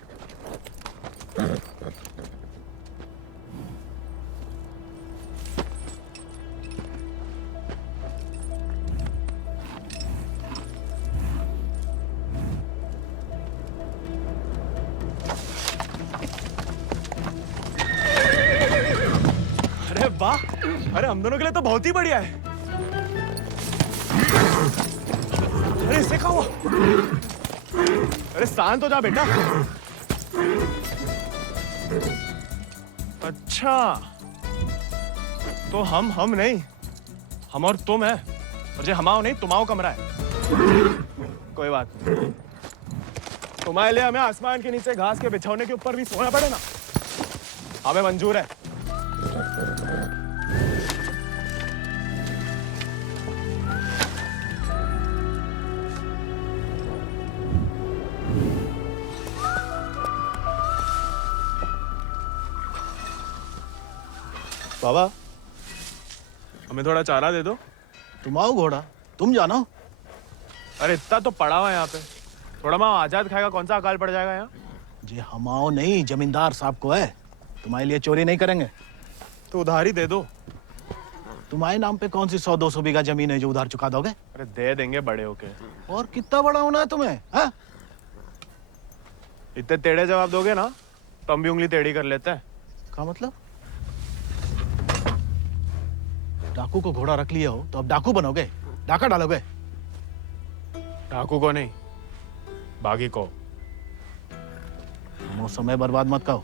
अरे वाह, अरे हम दोनों के लिए तो बहुत ही बढ़िया है। अरे इससे क्या हुआ? अरे शांत हो जा बेटा। अच्छा, तो हम नहीं, हम और तुम है, और जो हमाओ नहीं तुम्हाओ कमरा है। कोई बात नहीं, तुम्हारे लिए हमें आसमान के नीचे घास के बिछौने के ऊपर भी सोना पड़े ना, हमें मंजूर है। बाबा, हमें थोड़ा चारा दे दो। तुम आओ घोड़ा, तुम जानो। अरे इतना तो पड़ा हुआ है यहाँ पे, थोड़ा माँ आजाद खाएगा, कौन सा अकाल पड़ जाएगा यहाँ? जी हमाओ नहीं, जमींदार साहब को है, तुम्हारे लिए चोरी नहीं करेंगे। तो उधार ही दे दो। तुम्हारे नाम पे कौन सी 100-200 बीघा जमीन है जो उधार चुका दोगे? अरे दे देंगे बड़े होके। और कितना बड़ा होना है तुम्हें? हाँ? इतने टेढ़े जवाब दोगे ना तो हम भी उंगली टेढ़ी कर लेते हैं। क्या मतलब? डाकू को घोड़ा रख लिया हो तो अब डाकू बनोगे, डाका डालोगे? डाकू को नहीं, बागी को। वो समय बर्बाद मत करो,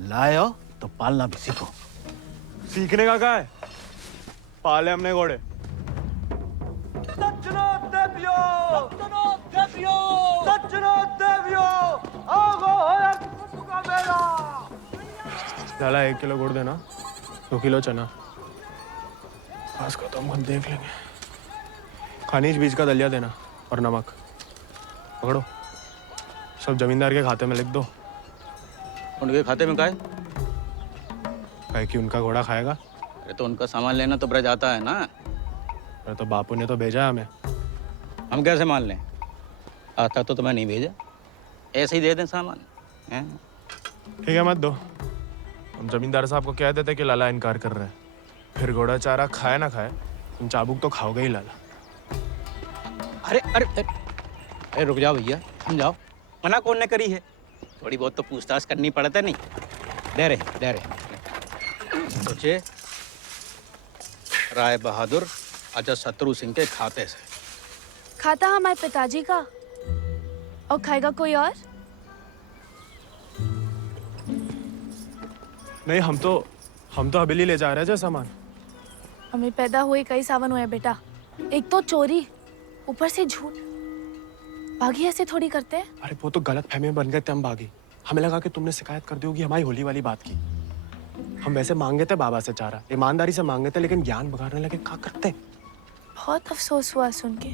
लाए हो तो पालना भी सीखो। सीखने का क्या है, पाले हमने घोड़े। डाला 1 किलो गुड़ देना, 2 किलो चना, बस खत्म, हम देख लेंगे। खनिज बीज का दलिया देना और नमक। पकड़ो, सब जमींदार के खाते में लिख दो। उनके खाते में का है? कि उनका घोड़ा खाएगा। अरे तो उनका सामान लेना तो ब्रज आता है ना। अरे तो बापू ने तो भेजा है हमें। हम कैसे मान लें? आता तो तुम्हें नहीं भेजा, ऐसे ही दे दें सामान। ठीक है, मत दो। हम जमींदार साहब को कह देते कि लाला इनकार कर रहे हैं, फिर घोड़ा चारा खाए ना खाए, तुम चाबुक तो खाओगे ही लाला। अरे अरे अरे रुक जाओ भैया, समझाओ, मना कौन ने करी है? थोड़ी बहुत तो पूछताछ करनी पड़ता नहीं। दे रहे सोचे राय बहादुर अजय शत्रु सिंह के खाते से। खाता हमारे पिताजी का, और खाएगा कोई और? नहीं, हम तो हवेली ले जा रहे हैं जो सामान। हमें पैदा हुए कई सावन हुए बेटा, एक तो चोरी, ऊपर से झूठ। बागी ऐसे थोड़ी करते हैं। अरे वो तो गलत फहमी में बन गए थे हम बागी। हमें लगा कि तुमने शिकायत कर दी होगी हमारी होली वाली बात की। हम वैसे मांगे थे बाबा से चारा, ईमानदारी से मांगे थे, लेकिन ज्ञान बगाड़ने लगे, क्या करते? बहुत अफसोस हुआ सुन के।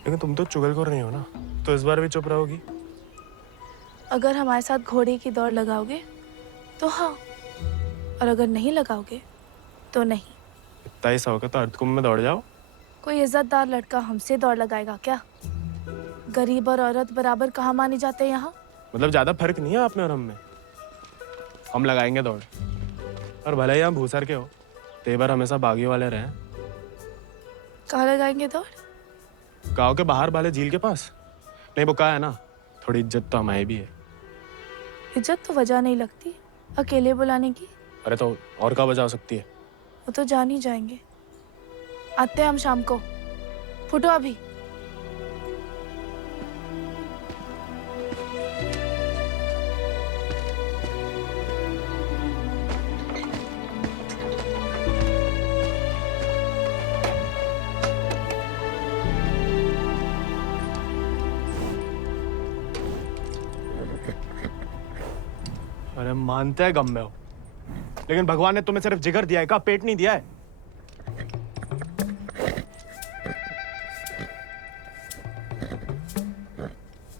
लेकिन तुम तो चुगलखोर नहीं हो ना, तो इस बार भी चुप रहोगी? अगर हमारे साथ घोड़े की दौड़ लगाओगे तो हाँ, और अगर नहीं लगाओगे तो नहीं। इतना ही सौ का तो अर्धकुंभ में दौड़ जाओ। कोई इज्जतदार लड़का हमसे दौड़ लगाएगा क्या? गरीब और औरत बराबर कहाँ माने जाते हैं यहाँ? मतलब ज्यादा फर्क नहीं है आप में और हम में। हम लगाएंगे दौड़, और भले ही हम भूसर के हो, तेवर हमेशा बागियों वाले रहे। कहाँ लगाएंगे दौड़? गांव के बाहर वाले झील के पास। नहीं वो कहा है ना, थोड़ी इज्जत तो हमारी भी है। इज्जत तो वजह नहीं लगती अकेले बुलाने की। अरे तो और क्या वजह हो सकती है? वो तो जान ही जाएंगे। आते हैं हम शाम को, फुटो अभी। अरे मानते हैं गम में हो, लेकिन भगवान ने तुम्हें सिर्फ जिगर दिया है, का पेट नहीं दिया है।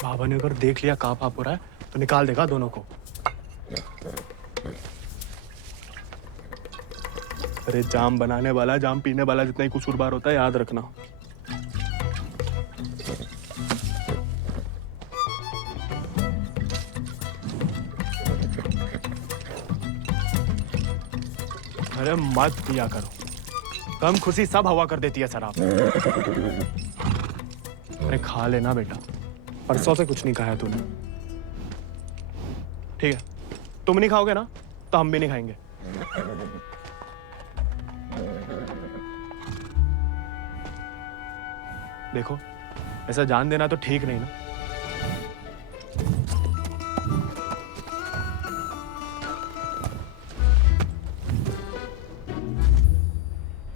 बाबा ने अगर देख लिया कहाँ पाप हो रहा है तो निकाल देगा दोनों को। अरे जाम बनाने वाला जाम पीने वाला जितना ही कसूरवार होता है, याद रखना। अरे मत पिया करो, कम खुशी सब हवा कर देती है शराब। अरे खा लेना बेटा, परसों से कुछ नहीं खाया तूने। ठीक है, तुम नहीं खाओगे ना तो हम भी नहीं खाएंगे। देखो, ऐसा जान देना तो ठीक नहीं ना।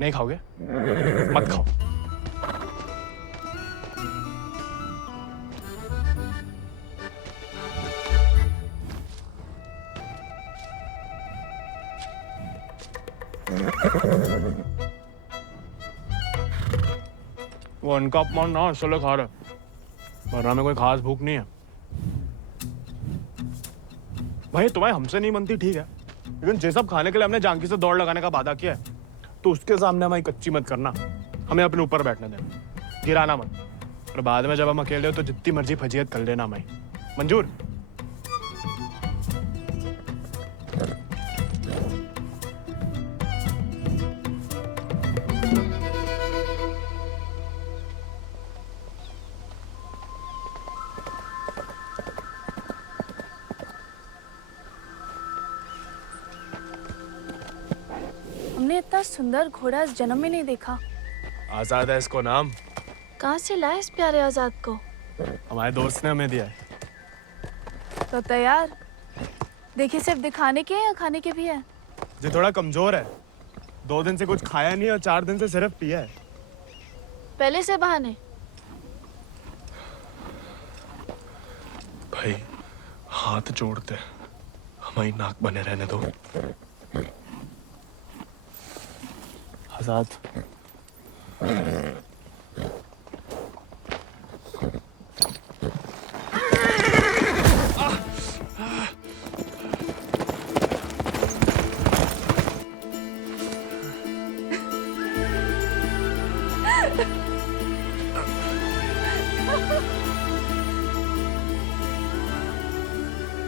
नहीं खाओगे? मत खाओ। वो इनका अपमान ना इसलिए खा रहे, वरना में कोई खास भूख नहीं है। भाई तुम्हें हमसे नहीं बनती ठीक है, लेकिन ये सब खाने के लिए हमने जानकी से दौड़ लगाने का वादा किया है, तो उसके सामने हमारी कच्ची मत करना। हमें अपने ऊपर बैठने देना, गिराना मत। और बाद में जब हम अकेले हो तो जितनी मर्जी फजीयत कर लेना हमारी। मंजूर? हमने इतना सुंदर घोड़ा इस जन्म में नहीं देखा। आजाद है इसको नाम। कहाँ से लाए इस प्यारे आजाद को? हमारे दोस्त ने हमें दिया है। तो तैयार? देखिए, सिर्फ दिखाने के हैं या खाने के भी हैं? ये थोड़ा कमजोर है, 2 दिन से कुछ खाया नहीं और 4 दिन से सिर्फ पिया है। पहले से बहाने। भाई हाथ जोड़ते, हमारी नाक बने रहने दो। आजाद,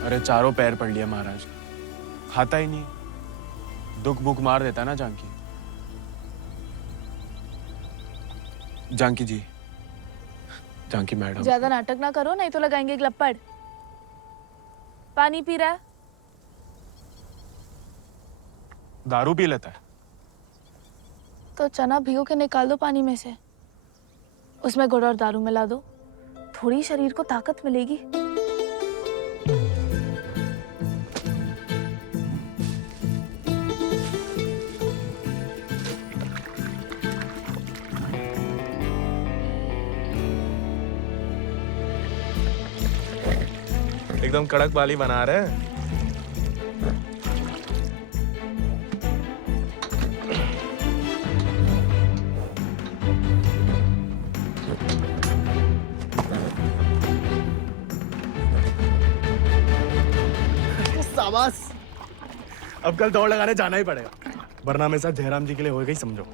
अरे चारों पैर पड़ लिया महाराज, खाता ही नहीं, दुख भूख मार देता ना जानकी। जानकी जी, जानकी मैडम, ज्यादा नाटक ना करो, नहीं तो लगाएंगे ग्लप्पड़। पानी पी रहा है? दारू पी लेता है। तो चना भिगो के निकाल दो पानी में से, उसमें गुड़ और दारू मिला दो, थोड़ी शरीर को ताकत मिलेगी। एकदम कड़क वाली बना रहे हैं। शाबाश, अब कल दौड़ लगाने जाना ही पड़ेगा, वरना मेरे साथ जयराम जी के लिए हो गई समझो।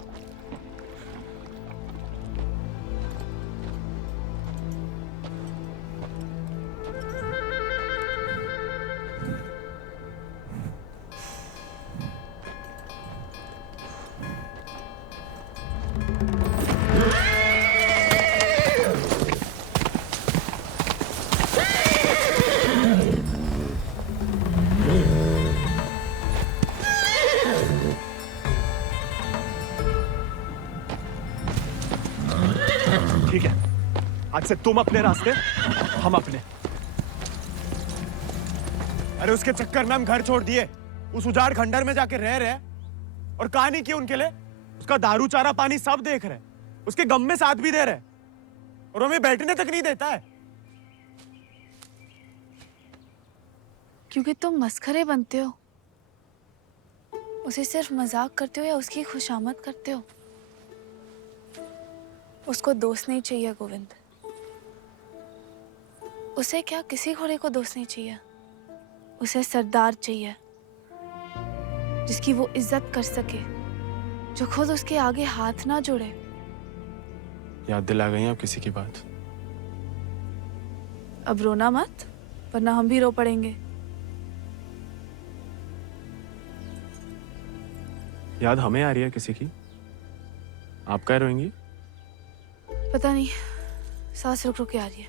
ठीक है, आज से तुम अपने रास्ते, हम अपने। अरे उसके चक्कर में हम घर छोड़ दिए, उस उजाड़ खंडर में जाके रह रहे, और कहानी की उनके लिए उसका दारू चारा पानी सब देख रहे, उसके गम में साथ भी दे रहे, और हमें बैठने तक नहीं देता है। क्योंकि तुम मस्खरे बनते हो, उसे सिर्फ मजाक करते हो या उसकी खुशामद करते हो। उसको दोस्त नहीं चाहिए गोविंद, उसे क्या किसी घोड़े को दोस्त नहीं चाहिए, उसे सरदार चाहिए जिसकी वो इज्जत कर सके, जो खुद उसके आगे हाथ ना जोड़े। याद दिला गई आप किसी की बात। अब रोना मत, वरना हम भी रो पड़ेंगे। याद हमें आ रही है किसी की? आप क्या रोएंगी? पता नहीं, सांस रुक रुक के आ रही है।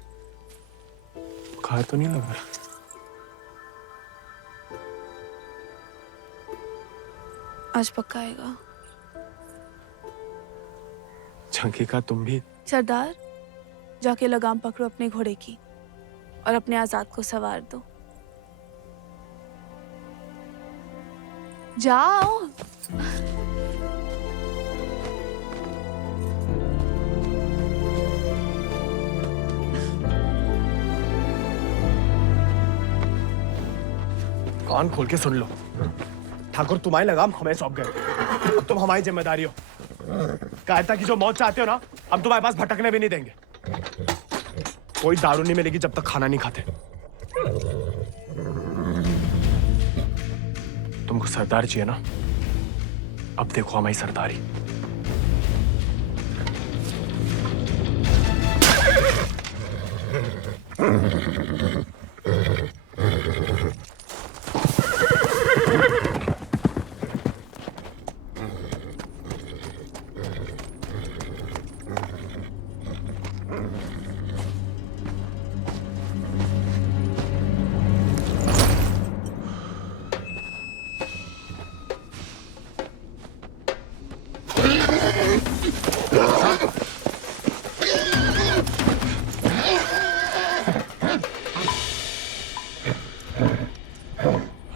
बुखार तो नहीं लग रहा? आज पक्का आएगा। झंकी का तुम भी? सरदार, जाके लगाम पकड़ो अपने घोड़े की और अपने आजाद को सवार दो। जाओ। कान खोल के सुन लो, ठाकुर तुम्हारी लगाम हमें सौंप गए। अब तुम हमारी जिम्मेदारी हो। कायरता की जो मौत चाहते हो ना, हम तुम्हारे पास भटकने भी नहीं देंगे। कोई दारू नहीं मिलेगी जब तक खाना नहीं खाते। तुमको सरदार चाहिए ना? अब देखो हमारी सरदारी।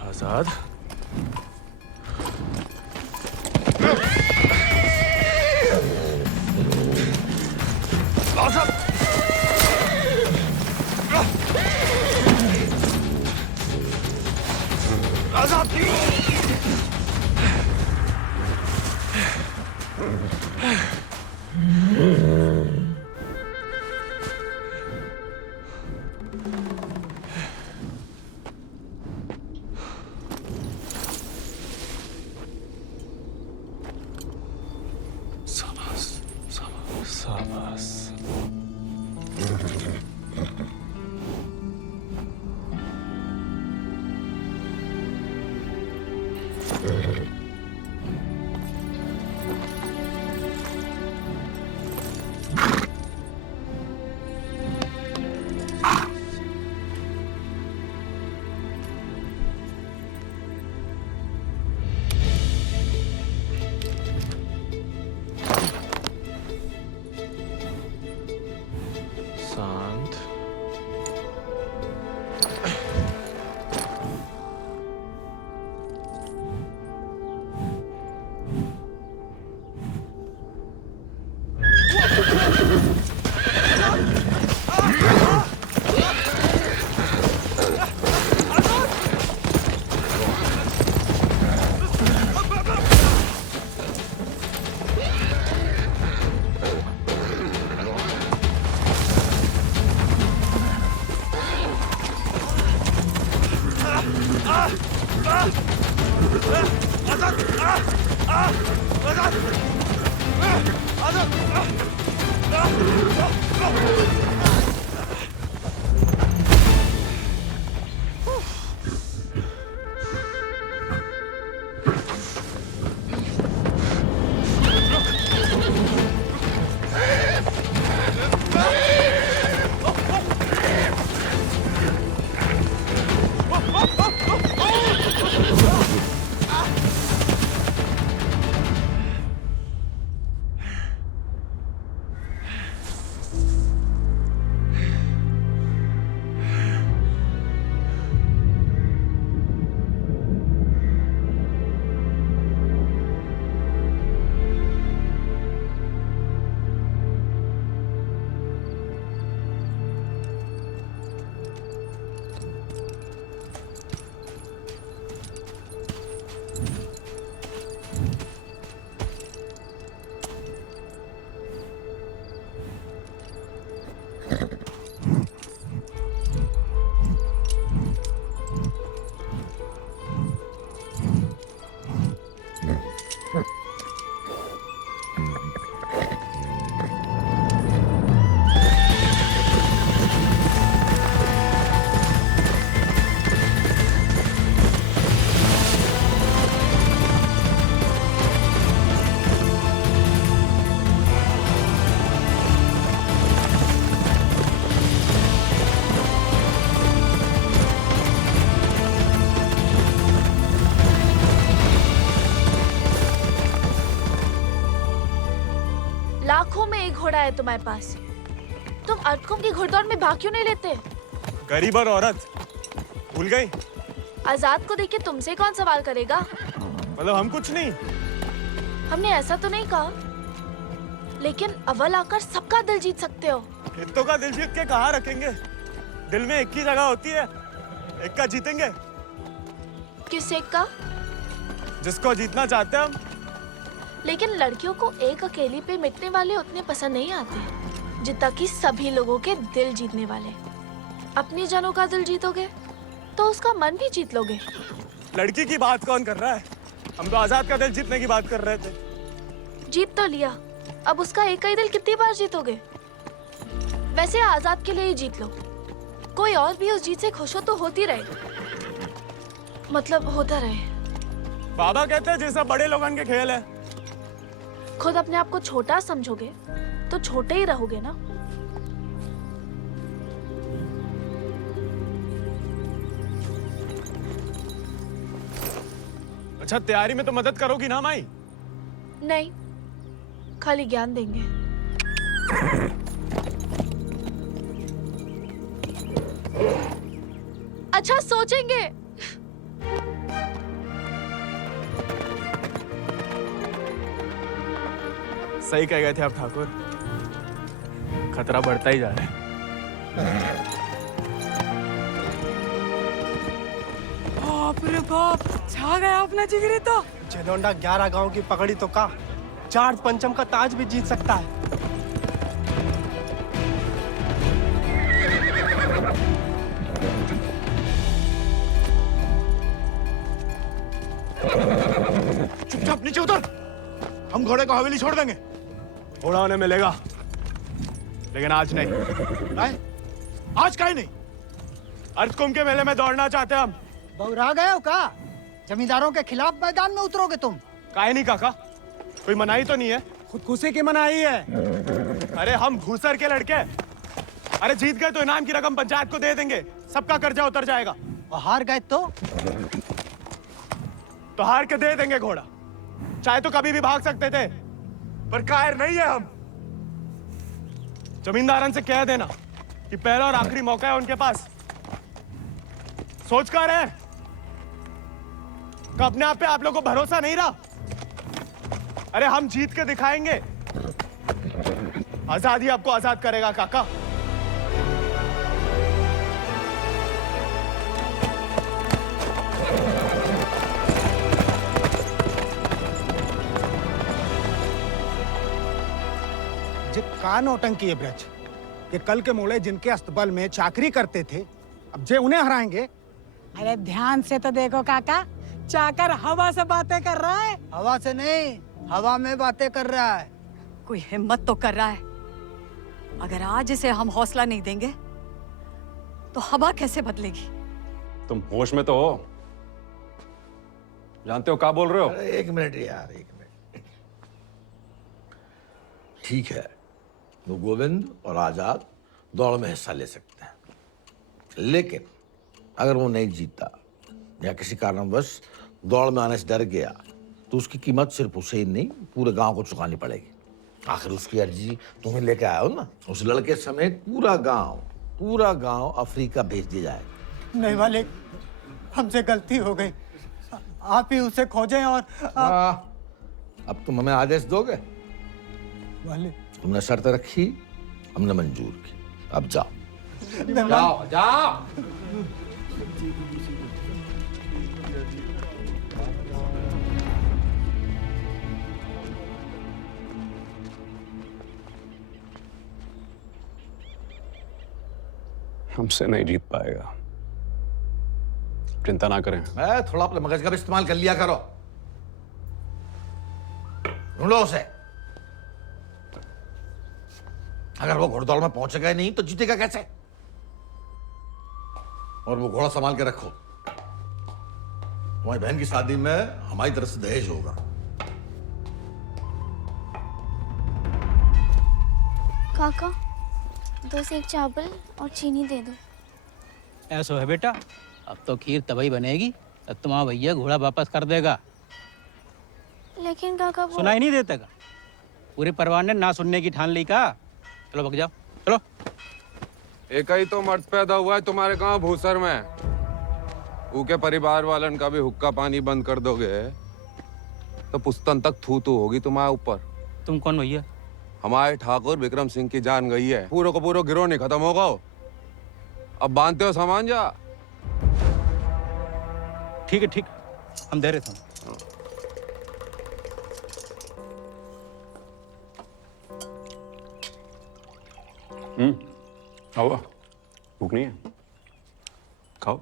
आजाद, शाबाश। शांत। लाखों में एक घोड़ा है तुम्हारे पास, तुम अर्धकुंभ की घुड़दौड़ में भाग क्यों नहीं लेते? गरीब और औरत भूल गई? आजाद को देख के तुमसे कौन सवाल करेगा? मतलब हम कुछ नहीं। हमने ऐसा तो नहीं कहा, लेकिन अव्वल आकर सबका दिल जीत सकते हो। इत्तों का दिल जीत के कहाँ रखेंगे? दिल में एक ही जगह होती है, एक का जीतेंगे। किस एक का? जिसको जीतना चाहते हैं हम। लेकिन लड़कियों को एक अकेली पे मिटने वाले उतने पसंद नहीं आते जितना कि सभी लोगों के दिल जीतने वाले। अपनी जनों का दिल जीतोगे तो उसका मन भी जीत लोगे। लड़की की बात कौन कर रहा है? हम तो आजाद का दिल जीतने की बात कर रहे थे। जीत तो लिया, अब उसका एक का ही दिल कितनी बार जीतोगे? वैसे आजाद के लिए ही जीत लो, कोई और भी उस जीत से खुश हो तो होती रहे, मतलब होता रहे। बाबा कहते हैं जैसा बड़े लोगन के खेल है। खुद अपने आप को छोटा समझोगे तो छोटे ही रहोगे ना। अच्छा, तैयारी में तो मदद करोगी ना माई? नहीं, खाली ज्ञान देंगे। अच्छा, सोचेंगे। सही कह गए थे आप ठाकुर, खतरा बढ़ता ही जा रहा है। बाप रे बाप, छा गया अपना जिगरी तो। जेलोंडा 11 गांव की पकड़ी तो का 4 पंचम का ताज भी जीत सकता है। चुपचाप नीचे उतर, हम घोड़े को हवेली छोड़ देंगे। घोड़ा उन्हें मिलेगा, लेकिन आज नहीं। आज काहे नहीं? अर्धकुंभ के मेले में दौड़ना चाहते हैं हम। बौरा गए हो का? जमींदारों के खिलाफ मैदान में उतरोगे तुम? काहे नहीं काका, कोई मनाही तो नहीं है? खुदकुशी की मनाही है। अरे हम घूसर के लड़के, अरे जीत गए तो इनाम की रकम पंचायत को दे देंगे, सबका कर्जा उतर जाएगा। और हार गए तो हार के दे देंगे घोड़ा। चाहे तो कभी भी भाग सकते थे, पर कायर नहीं है हम। जमींदारन से कह देना कि पहला और आखिरी मौका है उनके पास। सोच कर है कि अपने आप पे आप लोगों को भरोसा नहीं रहा। अरे हम जीत के दिखाएंगे, आजादी आपको आजाद करेगा काका। का नौटंकी है ब्रज कि कल के मोड़े जिनके अस्तबल में चाकरी करते थे, अब जे उन्हें हराएंगे। अरे ध्यान से तो देखो काका, चाकर हवा से बातें कर रहा है। हवा से नहीं, हवा में बातें कर रहा है। कोई हिम्मत तो कर रहा है। अगर आज इसे हम हौसला नहीं देंगे तो हवा कैसे बदलेगी? तुम होश में तो हो? जानते हो क्या बोल रहे हो? अरे एक मिनट यार, एक मिनट। ठीक है, वो गोविंद और आजाद दौड़ में हिस्सा ले सकते हैं, लेकिन अगर वो नहीं जीता या किसी कारणवश दौड़ में आने से डर गया तो उसकी कीमत सिर्फ उसे ही नहीं पूरे गांव को चुकानी पड़ेगी। आखिर उसकी अर्जी तुम्हें लेके आया हो ना। उस लड़के समेत पूरा गांव अफ्रीका भेज दिया जाएगा। नहीं मालिक, हमसे गलती हो गई, आप ही उसे खोजें। और अब तुम हमें आदेश दोगे? मालिक, तुमने शर्त रखी, हमने मंजूर की, अब जाओ। जाओ जाओ। हमसे नहीं जीत पाएगा, चिंता ना करें। थोड़ा अपने मगज का भी इस्तेमाल कर लिया करो। ढूंढो उसे। अगर वो घोड़दौड़ में पहुंचेगा नहीं तो जीतेगा कैसे? और वो घोड़ा संभाल के रखो, तुम्हारी बहन की शादी में हमारी तरफ से दहेज होगा। काका, 2 सेक चावल और चीनी दे दो। ऐसा है बेटा, अब तो खीर तभी बनेगी तब तुम्हारा भैया घोड़ा वापस कर देगा। लेकिन काका वो... सुनाई नहीं देता का? पूरे परिवार ने ना सुनने की ठान ली का। चलो भग जाओ, चलो। एक ही तो मर्द पैदा हुआ है तुम्हारे गांव भूसर में। ऊके परिवार वालन का भी हुक्का पानी बंद कर दोगे तो पुस्तन तक थू थू होगी तुम्हारे ऊपर। तुम कौन भैया? हमारे ठाकुर विक्रम सिंह की जान गई है। पूरा को पूरा गिरोह नहीं खत्म होगा। अब बांधते हो सामान जा। ठीक है, ठीक, हम दे रहे थे। आओ, भूख नहीं है? खाओ।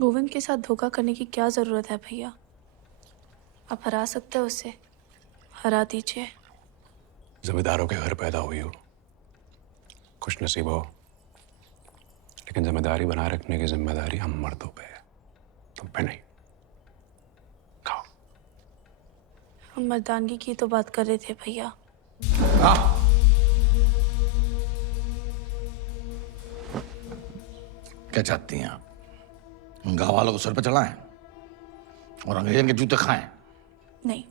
गोविंद के साथ धोखा करने की क्या जरूरत है भैया? आप हरा सकते हो उसे, हरा दीजिए। जमींदारों के घर पैदा हुई हो, खुश नसीब हो, लेकिन जिम्मेदारी बनाए रखने की जिम्मेदारी हम मर्दों पे है, तुम पे नहीं। हम मर्दानगी की तो बात कर रहे थे भैया। क्या चाहती हैं आप? गाँव वालों को सर पे चढ़ाएं और अंग्रेजन के जूते खाएं? नहीं,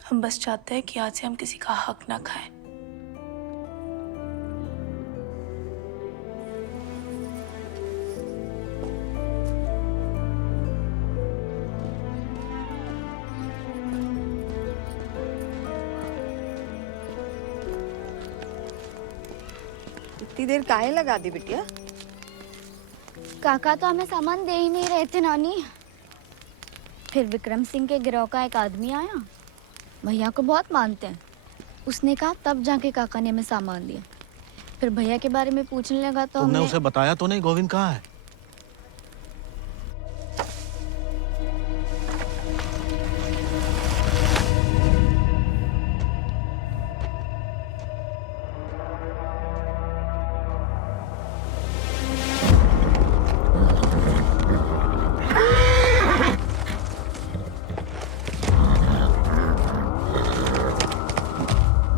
हम बस चाहते हैं कि आज से हम किसी का हक ना खाएं। इतनी देर काहे लगा दी बिटिया? काका तो हमें सामान दे ही नहीं रहे थे नानी। फिर विक्रम सिंह के गिरोह का एक आदमी आया, भैया को बहुत मानते हैं। उसने कहा तब जाके काका ने हमें सामान दिया। फिर भैया के बारे में पूछने लगा तो तुमने हमने उसे बताया तो नहीं गोविंद कहाँ है?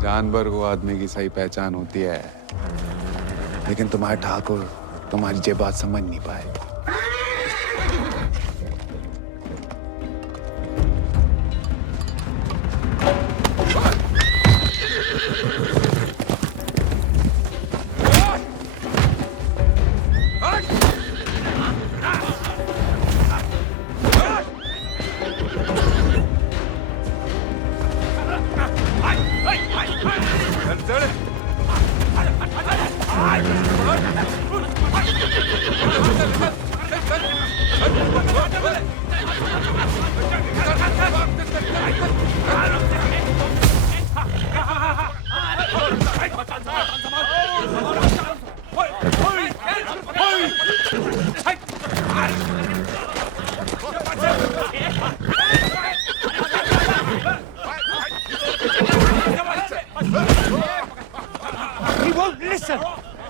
जानवर को आदमी की सही पहचान होती है, लेकिन तुम्हारे ठाकुर तुम्हारी ये बात समझ नहीं पाए। He won't listen.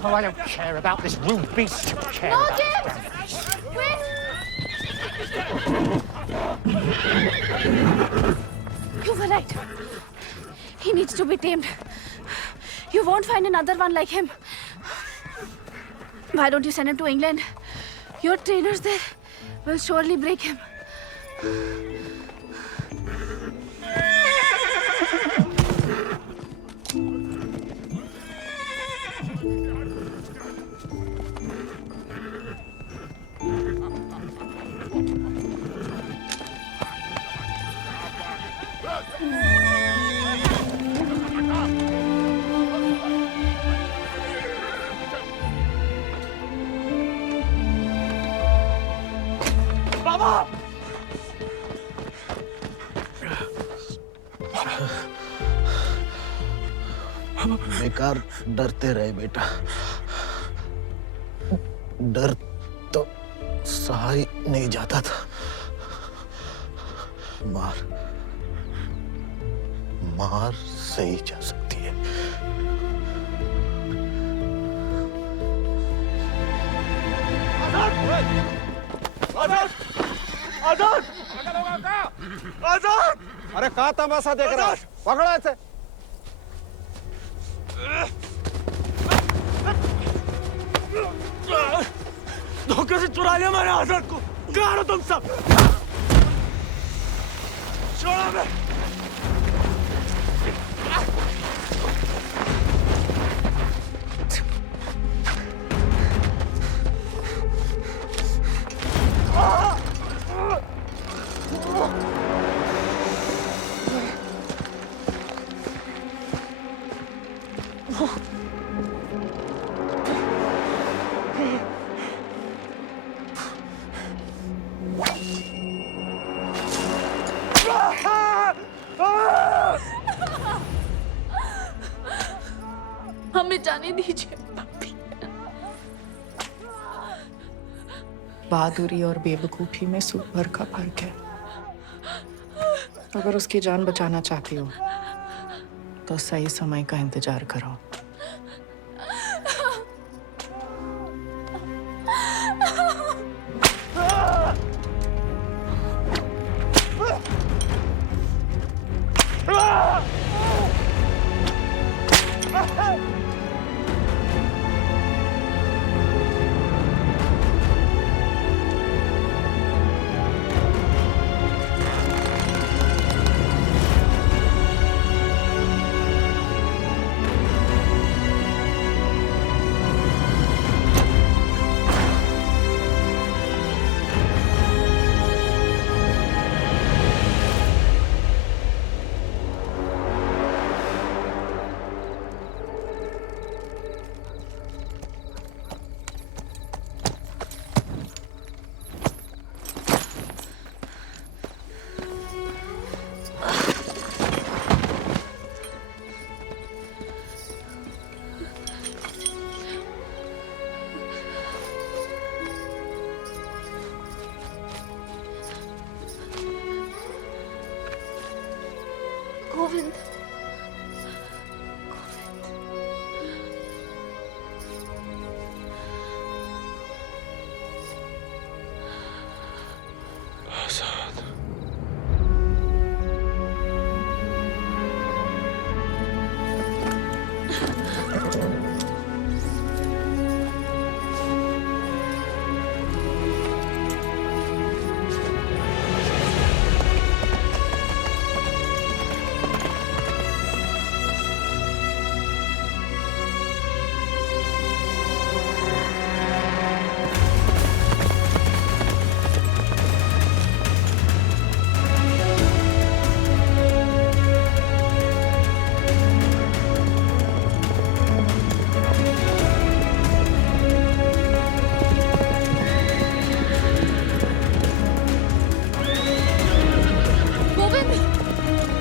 Oh, I don't care about this rude beast. You care No, about James! Wait! You were right. He needs to be tamed. You won't find another one like him. Why don't you send him to England? Your trainers there will surely break him. Mama! बेकार डरते रहे बेटा। डर तो सहा ही नहीं जाता था। मार सही जा सकती है। आजाद! आजाद! आजाद! अरे कहाँ तमाशा देख रहा है? पकड़ो ऐसे। धोखे से चुरा लिया मैंने आजाद को। कहाँ हो तुम सब? छोड़ो मैं। हमें जाने दीजिए। बहादुरी और बेवकूफी में सूप भर का फर्क है। अगर उसकी जान बचाना चाहती हो तो सही समय का इंतजार करो। गोविंद, आजाद।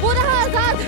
वो रहा आजाद।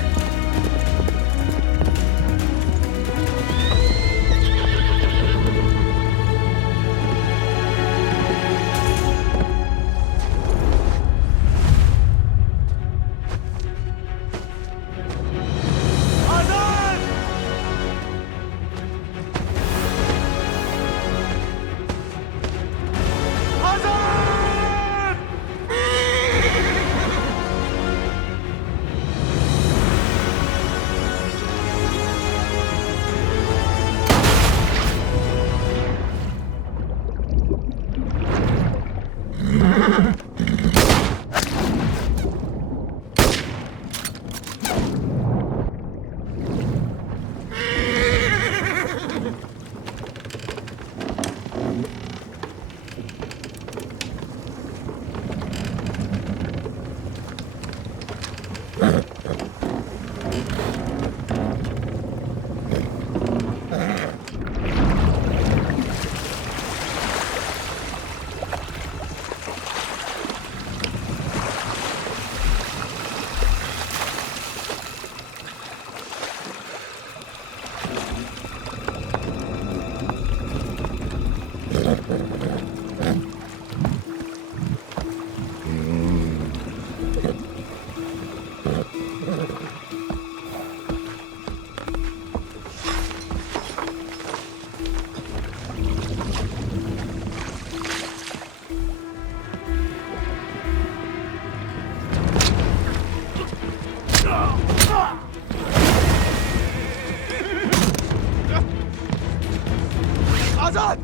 आजाद!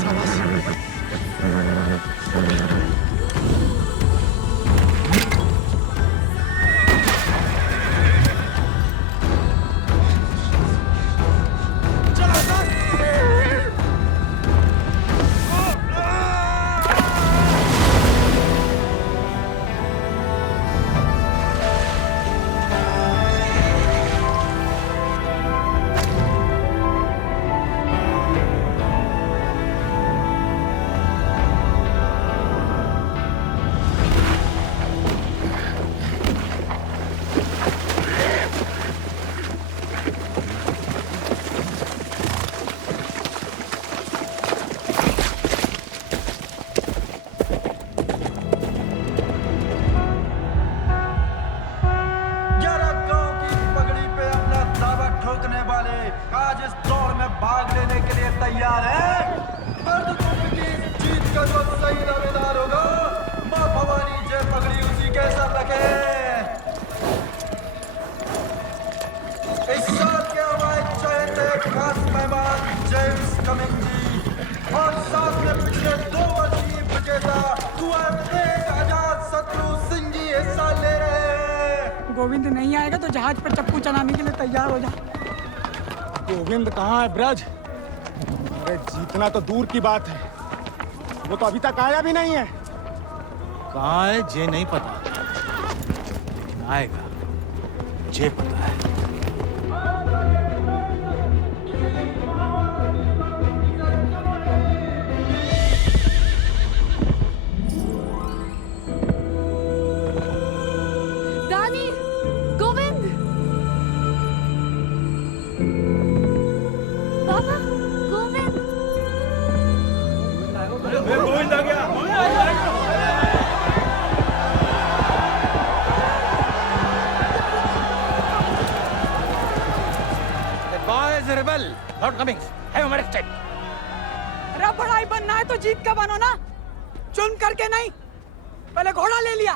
शाबाश। गोविंद नहीं आएगा तो जहाज पर चप्पू चलाने के लिए तैयार हो जा। गोविंद कहाँ है ब्रज? अरे जीतना तो दूर की बात है, वो तो अभी तक आया भी नहीं है। कहाँ है जे नहीं पता, आएगा जे पता है। दानी, गोविंद, पापा, गोविंद। गोविंद आ गया। rebel, Lord Cummings, have him arrested. अरे बड़ाई बनना है तो जीत का बनो ना, चुन करके नहीं। पहले घोड़ा ले लिया,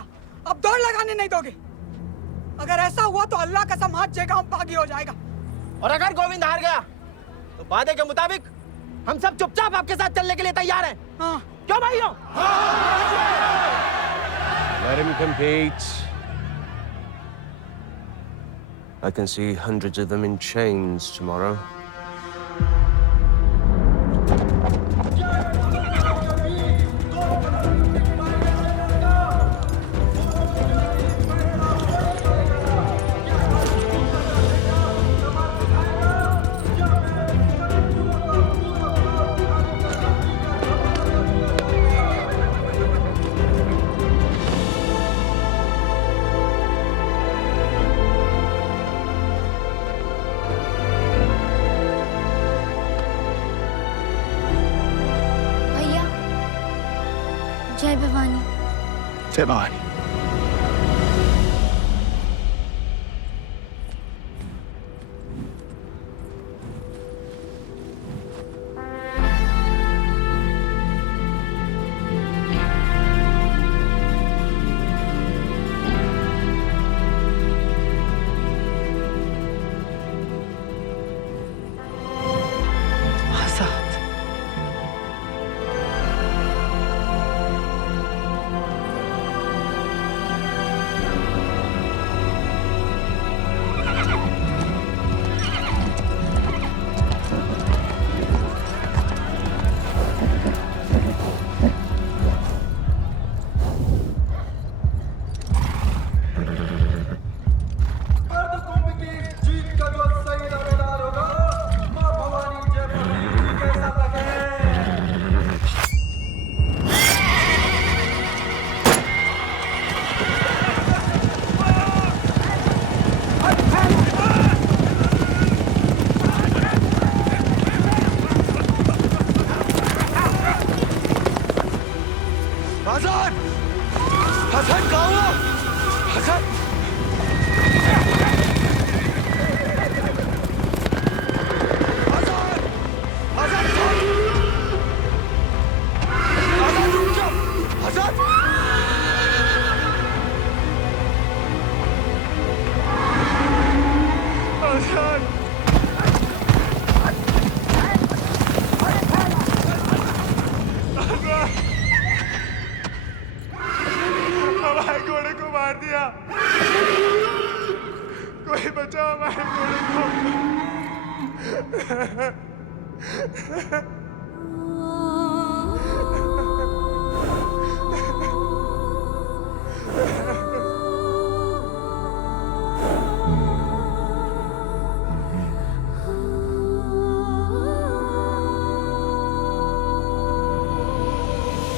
अब दौड़ लगाने नहीं दोगे। अगर ऐसा हुआ तो अल्लाह कसम हाथ जे गांव बागी हो जाएगा। और अगर गोविंद हार गया तो वादे के मुताबिक हम सब चुपचाप आपके साथ चलने के लिए तैयार हैं। हाँ। क्यों भाइयों? Let him compete. I can see hundreds of them in chains tomorrow. जय भवानी। जय भवानी।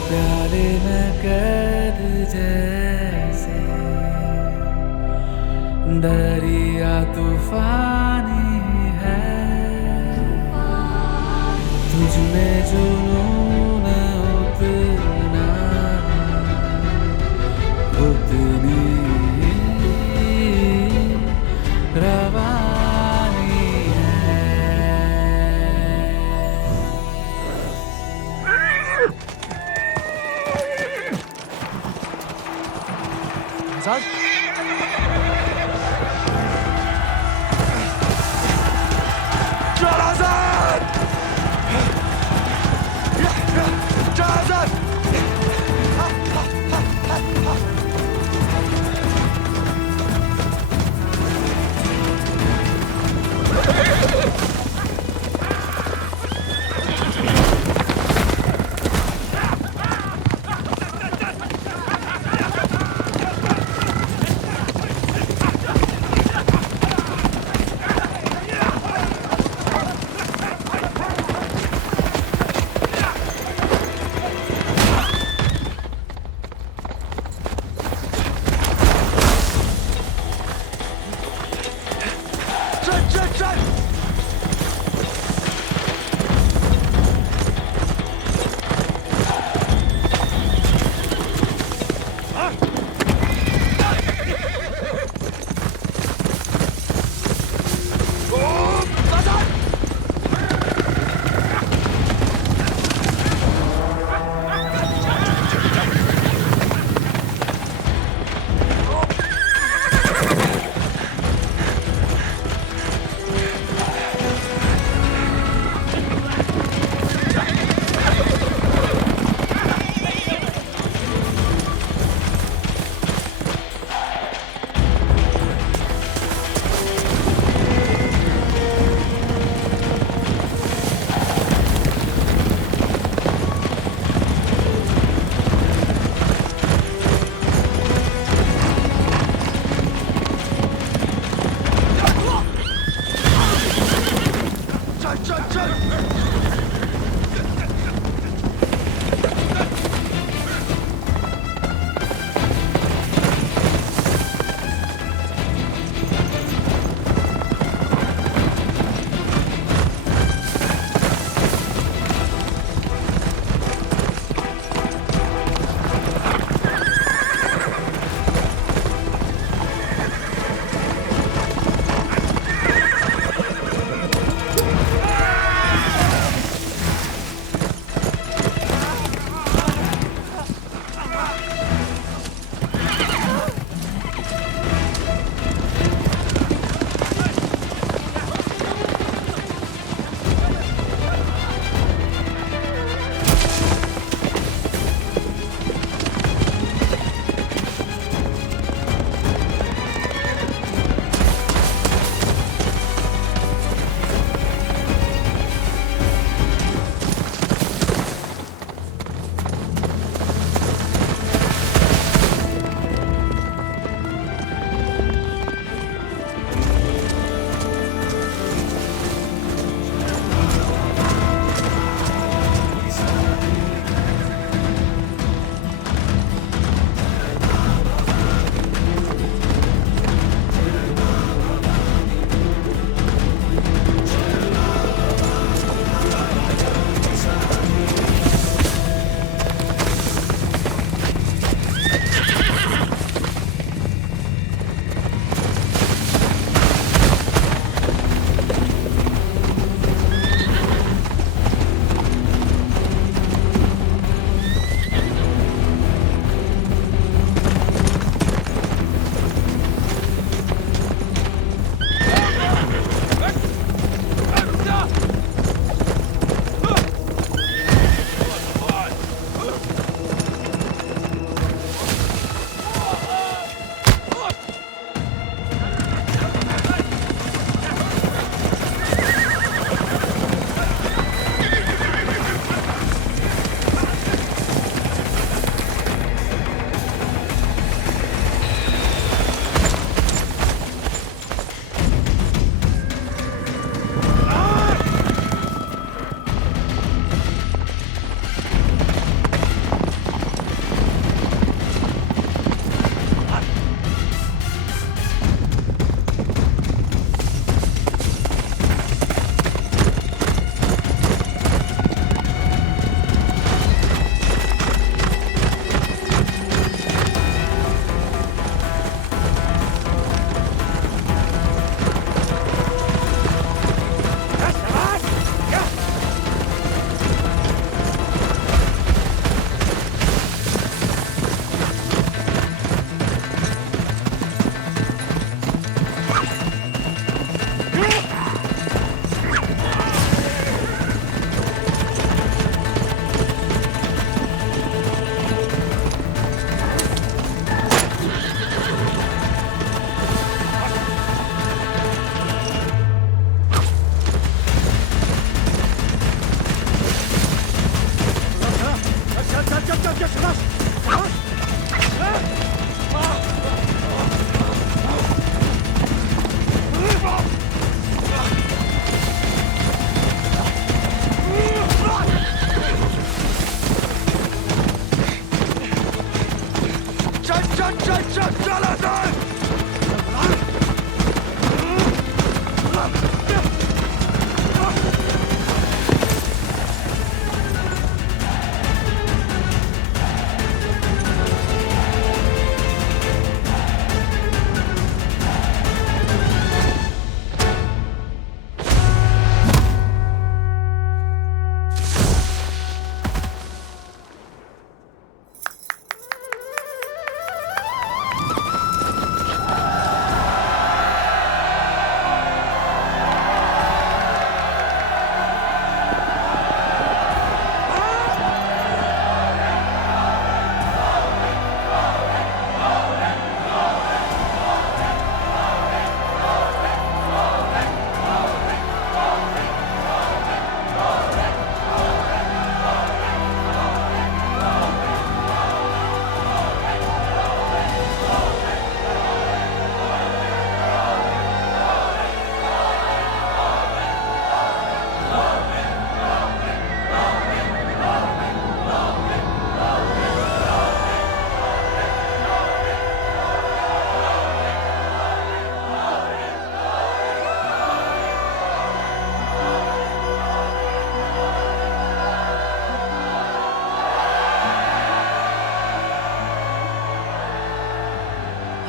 प्याले में कैद जैसे दरिया तूफानी है, तुझ में जुनून उतना उतनी रवानी है। आजाद, चल आजाद, चल आजाद।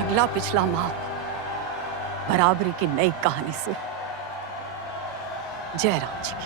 अगला पिछला माह बराबरी की नई कहानी से जयराम जी की।